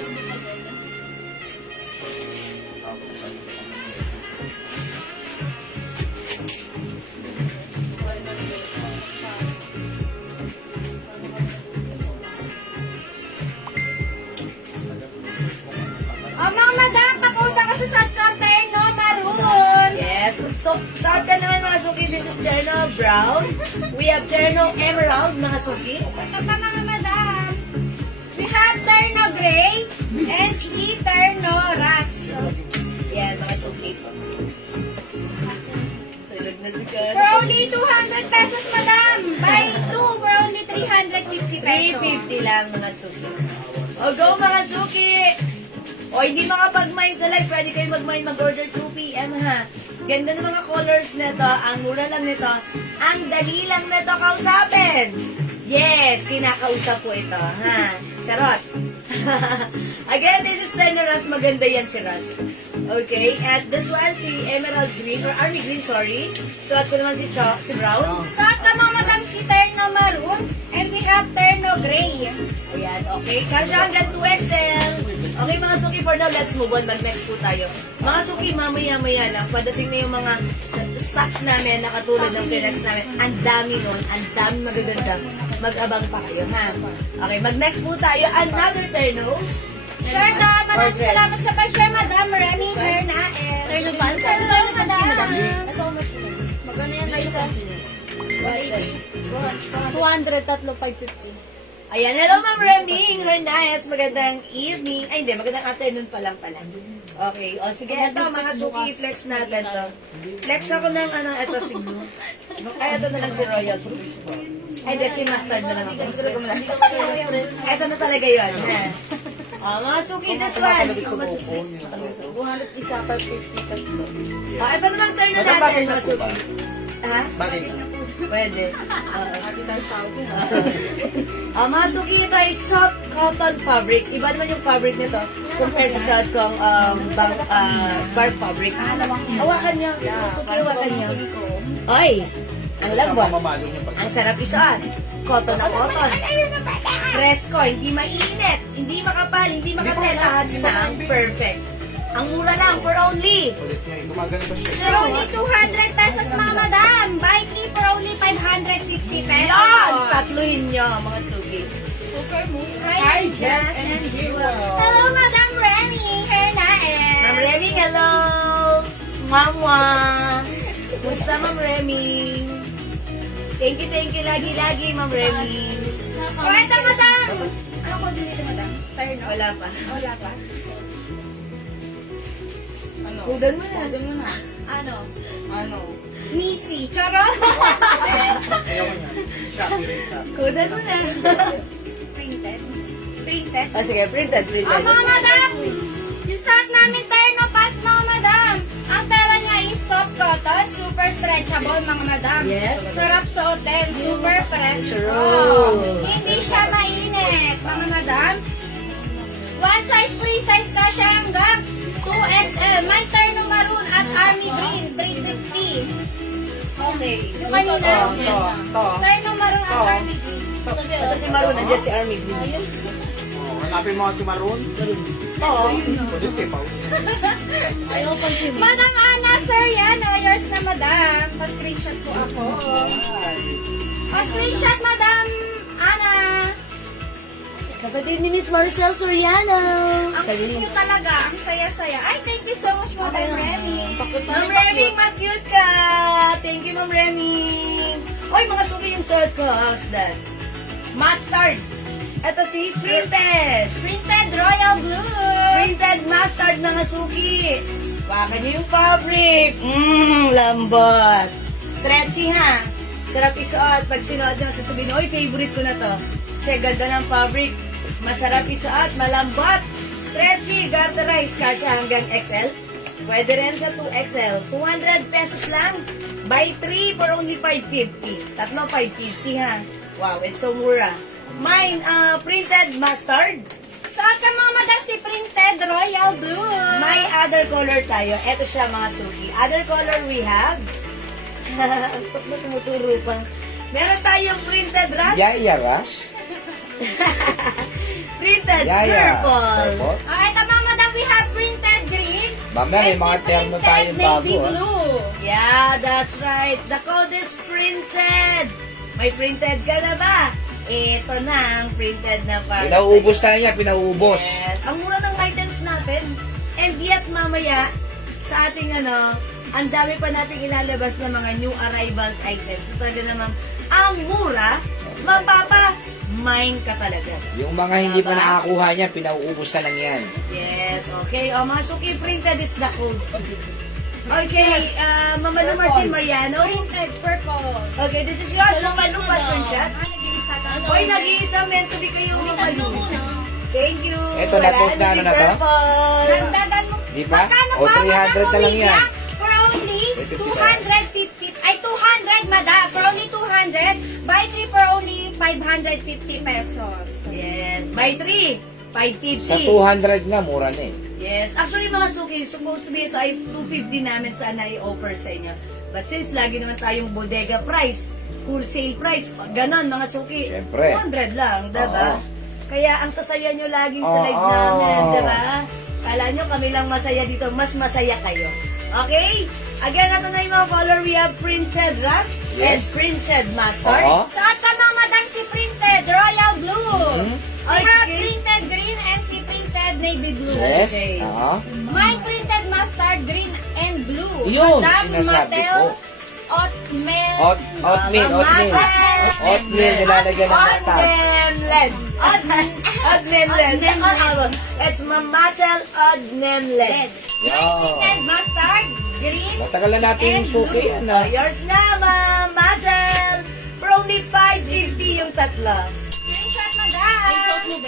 Oh, mga madam, pakuha ka sa suot ko, terno, Maroon. Yes. So, suot ka naman mga suki. This is Cherno Brown. We have Cherno Emerald, mga suki. Ito pa, mga madam. We have terno gray and si terno ras. Yan, mga suki. Tulog na si Kat. For only 200 pesos, madam. Buy 2 for only 350 pesos. 350 lang mga suki. O go mga suki! O hindi makapag-mine sa live, pwede kayo mag-mine mag-order 2 p.m. ha. Ganda ng mga colors nito, ang mura lang nito, ang dali lang nito kausapin. Yes, kinakausap ko ito, ha. Charot. Again, this is Terno Ras, maganda yan si Ras. Okay, at this one, si Emerald Green, or Army Green, sorry. Suot ko naman si Brown. Suot ka, mga madam, si terno maroon and we have terno gray. Ayan, okay. Kasha hanggang 2XL. Okay, mga suki, for now, let's move on. Mag-next po tayo. Mga suki, mamaya-maya lang. Padating na yung mga stocks namin na katulad ng Kleenex namin. Ang dami nun. Ang dami magaganda. Mag-abang pa kayo, ha? Okay, mag-next po tayo. Another terno. Sure ka, maraming salamat sa pag-share, madam. Remy Hernaez. Terno ba? Hello, madam. Ito, magkano yan na isa? 180. 200, tatlo, 550. Ayan, hello Ma'am Remy Hernaez. Magandang evening. Ay, hindi. Magandang afternoon pa lang pala. Okay. O, sige. Ito, mga suki, flex natin to. Flex ako ng, ito si Blue. Ay, ito na lang si Royal. Ay, hindi, si Mustard na lang ako. Ito na talaga yun. Mga suki, this one. 200 isa, 550, tatlo. Ito naman turn na natin, mga suki. Ha? Bakit? Pwede. Ate tayo Saudi, ha? Mga suki, ito ay soft cotton fabric. Iba naman yung fabric nito compared sa soft kong bark fabric. Hawakan niya. Suki, hawakan niya. Ay, ang lambot. Mamalo niya pag... Ang sarap isuot. Cotton na cotton. Presko, hindi mainit, hindi makapal, hindi makatel. Lahat ng perfect. Ang mura lang for only. Ulit niya, gumagano ba siya? For only 200 pesos, mga madam. Buy 3 for only 550 pesos. Yan! Tatluhin nyo, mga suki. Super move. Hi, Jess and Jewel. Hello, Madam Remy Hernaez. Ma'am Remy, hello! Mama! Kumusta, Ma'am Remy? Thank you lagi-lagi, Ma'am Remy. O, ito, madam. Ano ko dito, madam? Terno? Wala pa. Wala pa. Ano? Kudan mo na. Kudan mo na. Ano? Ano? Missy. Charo. Ayaw ko niya. Shopee rin sa... Kudan mo na. Printed. Printed. Sige, printed. Mga madam, yung suot namin terno pass, mga madam. Ang tela niya is soft cotton, super stretchable, mga madam. Yes. Sarap suotin, super presko. True. Hindi siya mainit, mga madam. One size, free size ka siya hanggang 2XL. May terno maroon at army green, 350. Okay. Yung kanina, Ito. terno maroon at army green. Ito si Maroon, nandiyan si Army Blue. Oh, hanapin mo nga si Maroon. Oo. Ulit eh, Pao. Ayaw pa siya. Madam Ana, sir, yan. Yours na, madam. Pa-screenshot po ako. Pa-screenshot, madam Ana. Kapatid ni Miss Marcel Soriano. Ang cute nyo talaga. Ang saya-saya. Ay, thank you so much, Madam Remy. Ma'am Remy, mas cute ka! Thank you, Ma'am Remy! Oy, mga suki yung suot ko. How's that? Mustard! Ito si Printed! blue. Printed mustard, mga suki. Baka niyo yung fabric. Lambot. Stretchy, ha? Sarap isuot. Pag sinuot nyo, sasabihin, oy, favorite ko na to. Kasi ganda ng fabric. Masarap isuot, malambot. Stretchy, garterize, kasya hanggang XL. Pwede rin sa 2XL. 200 pesos lang. Buy 3 for only 550. Tatlo 550, ha? Wow, it's so mura. Mine, printed mustard. Suot ka mga madam si printed royal blue. May other color tayo. Ito siya, mga suki. Other color we have. Tumuturo pa. Meron tayong printed rust. Yaya Rush? Printed Yaya. purple. Purple? Ito mga madam, we have printed green. Mamaya may and mga si terno printed tayong navy bago, ah. blue. Yeah, that's right. The code is printed. May printed ka na ba? Ito na ang printed na para Pinauubos sa'yo. na niya, pinauubos. Yes. Ang mura ng items natin. And yet, mamaya, sa ating ang dami pa nating ilalabas na mga new arrivals items. Talaga namang, ang mura, mapapa-mine ka talaga. Yung mga hindi pa Diba? nakakuha niya, pinauubos na lang yan. Yes, okay. O, mga suki printed is the code. Okay, Mama Lu Martin Mariano. Printed purple. Okay, this is yours, Mama Lu, screenshot. Nag-iisa ka. Hoy, nag-iisa, meant to be kayo, Mama Lu. Thank you. Eto, Wala na-post na si na to? Purple. Dagdagan mo. Di ba? Magkano O, ba, 300 madam, na lang yan. Olivia? For only 350. 250. Ay, 200, madam. For only 200. Buy 3 for only 550 pesos. Yes, buy 3. 550. Sa 200 nga, mura na eh. Yes. Actually, mga suki, supposed to be ito ay 250 namin sana i-offer sa inyo. But since lagi naman tayong bodega price, wholesale price, ganon mga suki, Siyempre. 200 lang, diba? Oo. Kaya ang sasaya nyo lagi sa live Oo. namin, diba? Kala nyo kami lang masaya dito, mas masaya kayo. Okay? Again, ito na yung mga color. We have printed rust and Yes. printed mustard. Oo. Suot ka mga madam si printed royal blue. We Okay. have printed green and si printed navy blue. Yes. Okay. Oo. My printed mustard green and blue. Yun, Madam sinasabi Mattel ko. Oatmeal. Oatmeal, oatmeal. Oatmeal, nilalagyan ng gatas. Odnemled. Odnemled. Odnemled. It's Mamatel Odnemled. Printed Yo. mustard green. Matagal na natin yung suki. Ano? Yours na, Mamatel. For only 550 yung tatlo. Screenshot madam.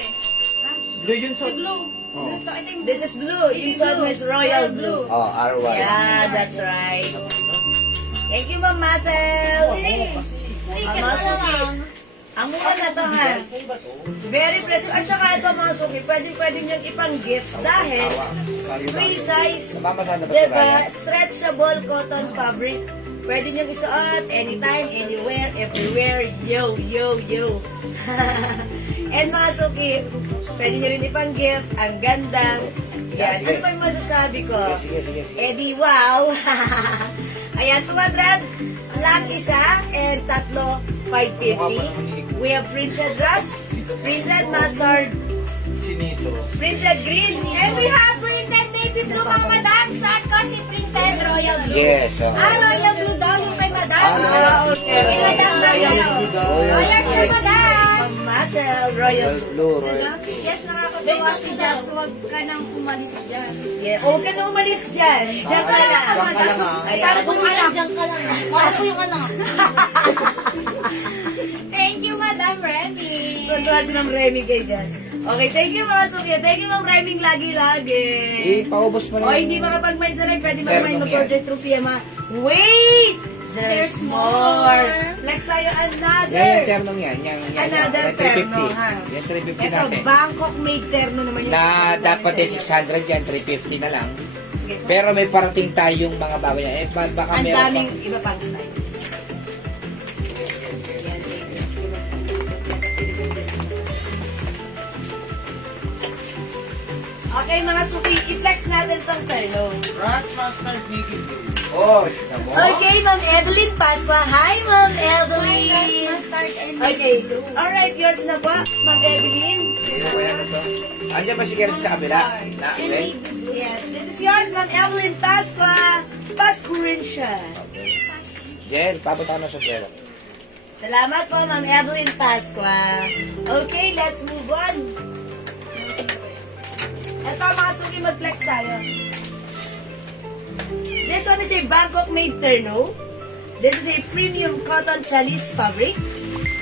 Blue yun sa... Blue. Oh. Ito yung This is blue. Yung song is royal blue. Oh, RY. Yeah, that's right. Thank you, Mamatel. Mga suki. Ang mura na to, ha? Very pleasant. At saka ito, mga suki, pwede nyo ipang-gift dahil free size. Namamasa na ba si Diba? Ryan? Stretchable cotton fabric. Pwede nyo isuot anytime, anywhere, everywhere. Yo, yo, yo. And mga suki, pwede nyo rin ipang-gift. Ang ganda. Yan. Ano pa yung masasabi ko? Sige, sige, sige. Eh di wow! Ayan, 200 lang isa and tatlo 550. We have printed rust, printed mustard, Chinito. printed green, And we have printed navy blue mga madam. Saan ko si printed royal blue? Yes. oo. Royal blue daw yung kay madam. okay. Kay madam royal blue. Royal sa madam. Mamatel Royal Blue. Blue, Royal. Yes, nakakatawa si Jazz. Huwag ka nang umalis dyan. Yeah. Huwag ka na umalis dyan. Diyan ka lang. Diyan ka lang, ha? Ayan. Thank you, Madam Remy. Tuntua si Ma'am Remy kay Jazz. Okay, thank you mga suki. Thank you Ma'am Remy lagi-lagi. Ipaubos mo O na. hindi makapag-mind sa live, pwede Meron mag-mind yan. mag-order through PMA. Wait! There's more! Flex tayo Yan yung another! ternong yan. Yan, Another yan, terno, 350. ha? Yan, 350 Ito, natin. Bangkok made terno naman yung Na natin dapat sa eh inyo. 600 yan, 350 na lang. Sige. Pero may parating tayong mga bago yan. Eh, baka Ang meron daming pa. iba pang style. Yan, okay mga suki, i-flex natin tong terno. Ras Mustard Navy Blue. Oh, kita mo? Okay, Ma'am Evelyn Pasqua. Hi, Ma'am Evelyn! Mustard and Okay, alright, yours na po, Ma'am Evelyn. Tingnan ko yan ito. Andiyan ba si Kelsey sa kabila? Na, well, Yes, this is yours, Ma'am Evelyn Pasqua. Pasqua rin siya. Jen, papunta na sa pera. Salamat po, Ma'am Evelyn Pasqua. Okay, let's move on. Ito mga suki, mag-flex tayo. This one is a Bangkok made terno. This is a premium cotton challis fabric.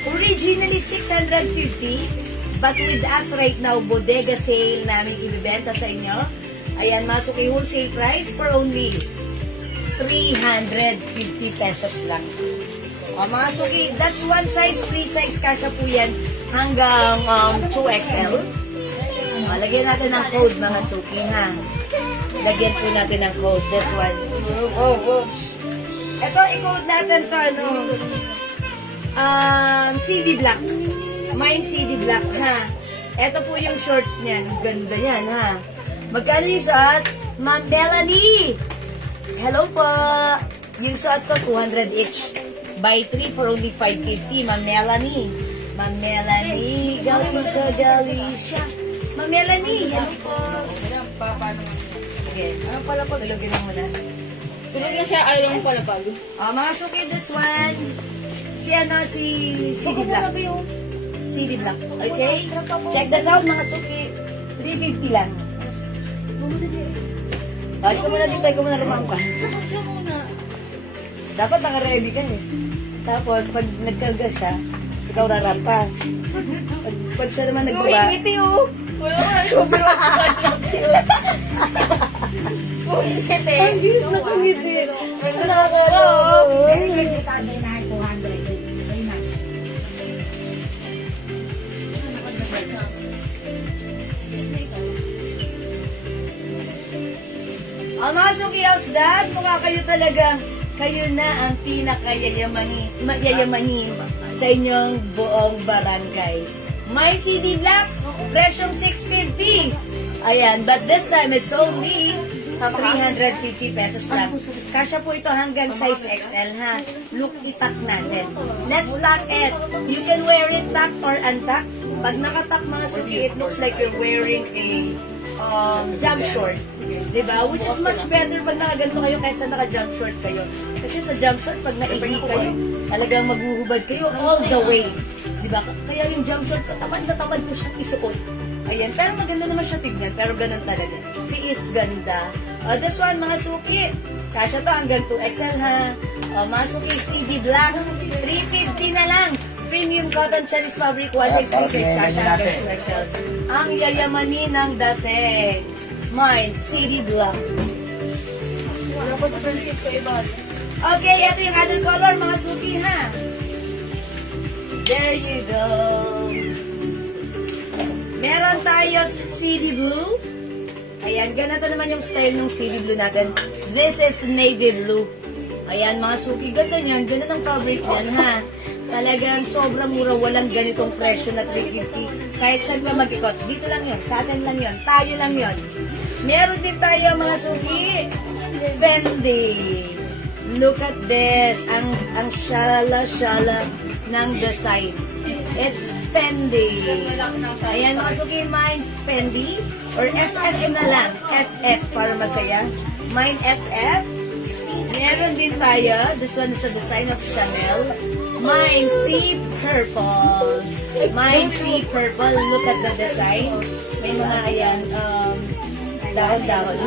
Originally 650, but with us right now, bodega sale namin ibibenta sa inyo. Ayan, masuki wholesale price for only 350 pesos lang. O mga suki, that's one size, free size, kasya po yan hanggang 2XL. O, lagyan natin ng code mga suki ha. Lagyan po natin ng code, this one. Ito, i-code natin to, CD Black. Mine CD Black, ha. Ito po yung shorts niyan. Ganda yan, ha. Magkano yung suot? Ma'am Melanie! Hello po! Yung suot ko, 200 each. Buy 3 for only 550. Ma'am Melanie. Ma'am Melanie. Galing to Galicia. Ma'am Melanie, hello po. Sige. Anong palapag? Tulogin mo muna. Tulog na siya, ayaw ng palapag. Mga suki, this one. Si CD Black. CD Black. Okay? Check this out, mga suki. 350 lang. Balik ko muna dito, ko muna rumangka. Siya muna. Dapat naka-ready ka eh. Tapos, pag nagkarga siya, ikaw rarampa. Pag siya naman nagbaba. Ngiti oh. Wala ko na sobrang Ngiti. Nakangiti. Ito nakakalo. Mga suki house dad, mukha kayo talaga, kayo na ang pinakayayamanin sa inyong buong barangay. My CD Black, presyong 650. Ayan, but this time it's only 350 pesos lang. Kasya po ito hanggang size XL ha. Look, itak natin. Let's tuck it. You can wear it tuck or untuck. Pag nakatak mga suki, it looks like you're wearing a jump short. Diba? Which is much better pag nakaganto kayo kaysa naka-jump short kayo. Kasi sa jump short, pag naihi kayo, talagang maghuhubad kayo all the way. Diba? Kaya yung jump short, tamad na tamad po siyang isuot. Ayan. Pero maganda naman siya tignan. Pero ganun talaga. Tiis ganda. This one, mga suki. Kasya to hanggang 2XL ha. Mga suki, CD Black. 350 na lang. Premium cotton challis fabric, 1 size, 3 size, kasya hanggang 2XL. Ang yayamanin ng dating. Mine, CD Black. Wala pa sa princess ko iba. Okay, ito yung other color, mga suki, ha? There you go. Meron tayo CD Blue. Ayan, ganito naman yung style ng CD Blue natin. This is navy blue. Ayan, mga suki, ganda niyan. Ganda ng fabric yan, ha? Talagang sobrang mura, walang ganitong presyo na 350. Kahit saan ka mag-ikot. Dito lang yun, sa atin lang yun, tayo lang yun. Meron din tayo mga suki. Fendi. Look at this. Ang shala-shala ng design. It's Fendi. Ayan mga suki, mine Fendi. Or FF na lang. FF para masaya. Mine FF. Meron din tayo. This one is a design of Chanel. Mine Sea Purple. Mine Sea Purple. Look at the design. May mga ayan, dahon-dahon.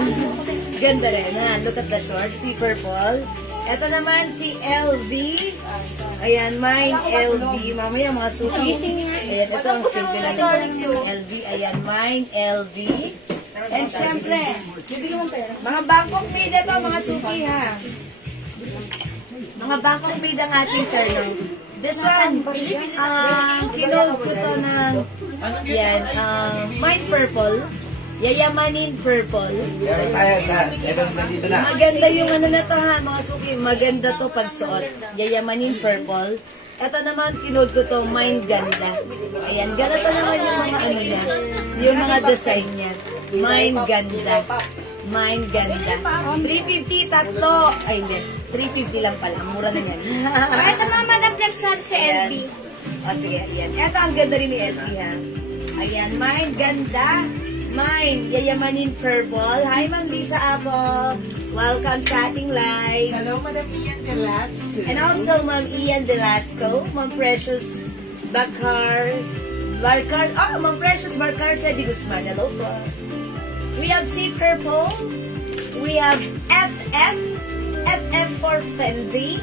Ganda rin, ha? Look at the short. Sea Purple. Ito naman si LV. Ayan, mine LV. Mamaya mga suki. Ayan, ito ang simple lang. LV. Ayan, mine LV. And syempre, mga Bangkok made ito, mga suki, ha? Mga Bangkok made ang ating terno. This one, kinold ko to ng, yan, mine purple. Yayamanin purple. Meron tayo na. Meron na dito na. Maganda yung ano na to ha, mga suki. Maganda to pagsuot. Yayamanin purple. Ito naman, kinold ko to, mine ganda. Ayan, ganito naman yung mga ano niya. Yung mga design niya. Mine ganda. Mine ganda. 350, tatlo. Ay, hindi. 350 lang pala. Mura na yan. Ito mga madam flexar si LV. O, sige, ayan. Ito, ang ganda rin ni LV, ha. Ayan, mine ganda. Mine, yayamanin purple. Hi, Ma'am Lisa Apple. Welcome sa ating live. Hello, Madam Ian Velasco. And also, Ma'am Ian Velasco. Ma'am Precious Ma'am Precious Barcar sa Di Guzman. Hello po. We have C Purple. We have FF. FF for Fendi.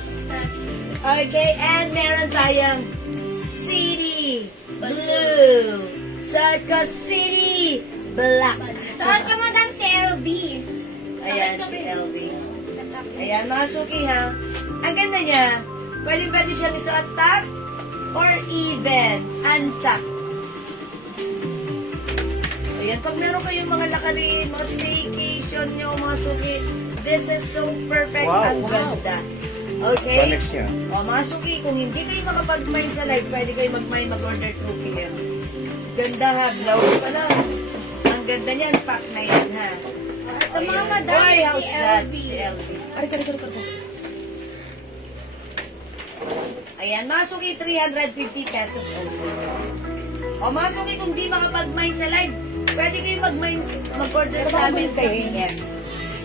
Okay, and meron tayong City Blue. Suot ko City Black. Suot ko, madam, si LB. Ayan, si LB. Ayan, mga suki ha. Ang ganda niya. Pwede siyang isuot tuck or even untuck. Ayan, pag meron kayong mga lakarin, mga staycation nyo, mga suki, this is so perfect at ganda. Okay? Next niya. O, mga suki, kung hindi kayo makapag-mine sa live, pwede kayo mag-mine, mag-order through PM. Ganda ha, blouse pa lang. Ang ganda niyan, pack na yan ha. Ito, mga madam, Boy, si how's that? LB. Si LB. Ayan, mga suki, 350 pesos over. O, mga suki, kung di makapag-mine sa live, pwede kayo mag-order sa amin sa PM.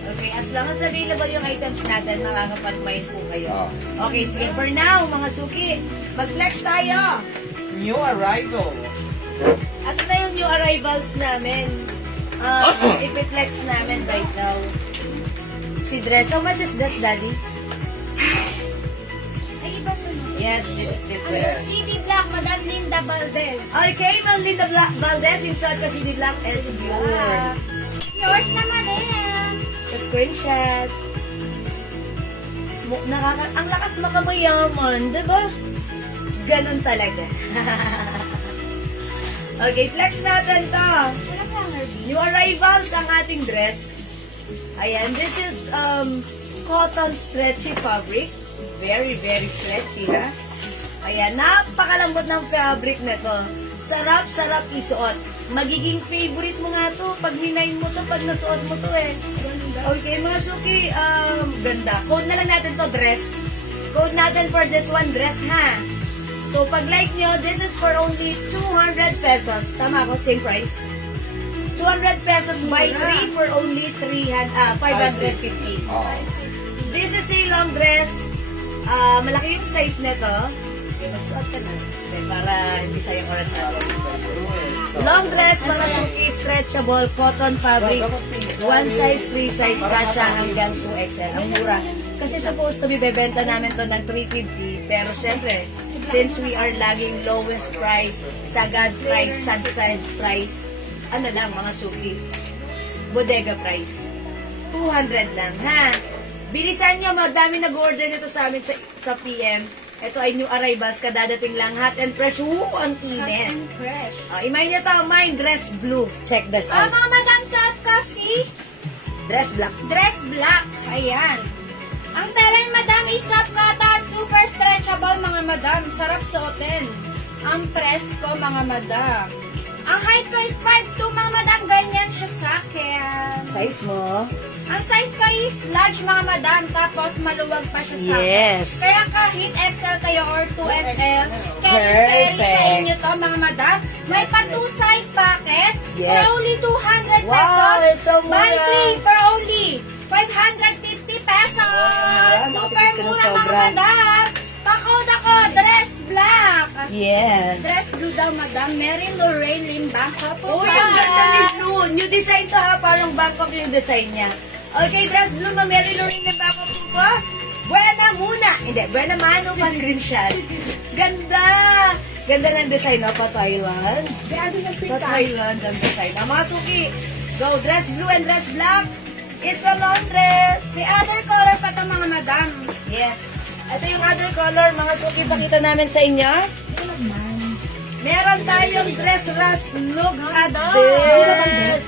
Okay, as long as available yung items natin, makakapag-mine po kayo. Okay, sige, for now, mga suki, mag-flex tayo. New arrival. At na yung new arrivals namin. Ipiflex namin right now. Si Dress, how much is this, Daddy? Ay, iba to. Yes, this is different. City Black, Madam Linda Valdez. Okay, Ma'am Linda Valdez, yung suot kasi ni Black is yours. Yours naman eh. The screenshot. Ang lakas makamayaman, diba? Ganon talaga. Okay, flex natin to. New arrivals ang ating dress. Ayan, this is cotton stretchy fabric. Very, very stretchy, ha? Ayan, napakalambot ng fabric na to. Sarap isuot. Magiging favorite mo nga to pag minine mo to, pag nasuot mo to eh. Okay, mga suki, ganda. Code na lang natin to, dress. Code natin for this one, dress, ha? So, pag like nyo, this is for only 200 pesos. Tama ako, same price. 200 pesos buy 3 for only 550. This is a long dress. Malaki yung size nito. Sige, magsuot ka na. Okay, para hindi sayang oras natin. Long dress, mga suki, stretchable, cotton fabric. One size, 3 size, kasha hanggang 2XL. Ang mura. Kasi supposed to be bebenta namin to ng 350. Pero syempre, since we are laging lowest price, sagad price, sunside price, ano lang mga suki, bodega price. 200 lang, ha? Bilisan nyo, magdami nag-order nito sa amin sa PM. Ito ay new arrivals, kadadating lang, hot and fresh. Ang init. Fresh. Imagine nyo to, mine, dress blue. Check this out. Mga madam, suot ko si Dress black. Dress Black. Ayan. Ang tela ni madam is soft cotton, super stretchable mga madam. Sarap suotin. Ang press ko mga madam. Ang height ko is 5'2", mga madam. Ganyan siya sa akin. Size mo. Ang size ko is large mga madam. Tapos maluwag pa siya sa akin. Yes. Kaya kahit XL kayo or 2XL, carry sa inyo to mga madam. May pa 2-side pocket Yes. for only 200 pesos. Wow, it's so Buy mura. 3 for only 550 pesos. Wow, Super makikita ng mura mga sobra. madam. Pakod ako, Dress Black. Yes. Dress Blue daw madam. Mary Lorraine Limbaco. Oh, yung ganda ni Blue. New design to ha. Parang Bangkok yung design niya. Okay, Dress Blue, Mary Lorraine na Bangkok po, boss. Buena muna. Hindi, buena mano pa screenshot. Ganda. Ganda ng design, no? Pa-Thailand. Pa-Thailand ang design. Mga suki, go Dress Blue and Dress Black. It's a long dress. May other color pa to mga madam. Yes. Ito yung other color. Mga suki, pakita namin sa inyo. Meron tayong dress rust. Look at this.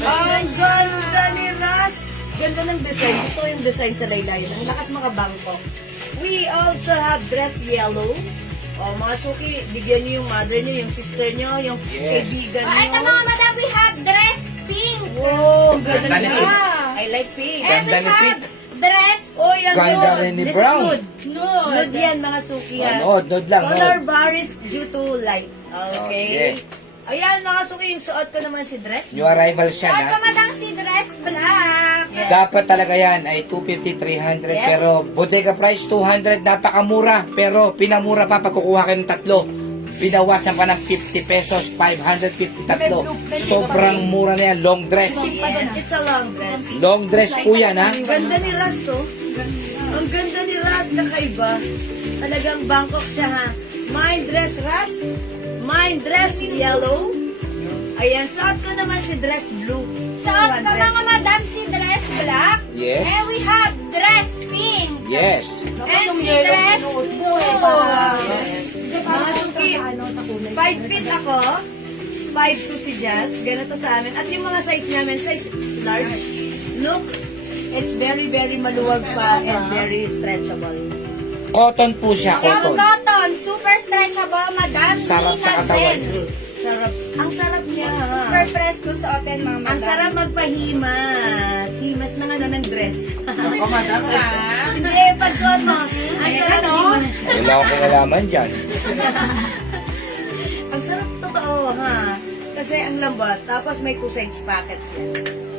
Ang ganda ni Rust. Ganda ng design. Gusto ko yung design sa laylayan. Ang lakas makabangko. We also have dress yellow. O, mga suki, bigyan niyo yung mother niyo, yung sister niyo, yung kaibigan niyo. Ito mga madam, we have dress pink. Wow, ganda Ganda niya. niya. I like pink. And we Ganda ni have pink. dress Oh, yan Ganda nude. rin ni This brown. is nude. nude. Nude yan, mga suki. ha. Nude lang. Color Nude. bar is due to light. Okay. Okay. Ayan, mga suki, yung suot ko naman si dress. New arrival siya At na. madam si Dress Black. Yes. Dapat talaga yan ay 250, 300. Yes. Pero bodega price 200, napakamura. Pero pinamura pa pag kukuha kayo ng tatlo. binawasan pa ng 50 pesos, 550 tatlo. Sobrang mura na yan, long dress. Yes, it's a long dress. Long dress po yan, ha? Ang ganda ni Ras to. Ang ganda ni Ras, kakaiba. Talagang Bangkok siya ha. Mine dress Ras. Mine dress yellow. Ayan, suot ko naman si dress blue. Suot ko mga madam si dress black. Yes. And we have dress pink. Yes. And si dress blue. Mga suki, 5 feet ako. 5'2" si Jazz. Ganito sa amin. At yung mga size namin, size large. Look, it's very, very maluwag pa and very stretchable. Cotton po siya, Yung cotton. cotton, super stretchable, madam. Sarap sa katawan. Sarap. Ang sarap niya. Super fresco suotin, mga madam. Ang sarap magpahimas. Himas na nga na ng dress. Ako, madam, ha? Hindi, pagsuot mo. Ang sarap himas. Wala akong alaman dyan. Ang sarap totoo, ha? Kasi ang lambot. Tapos may 2 sides pockets yan.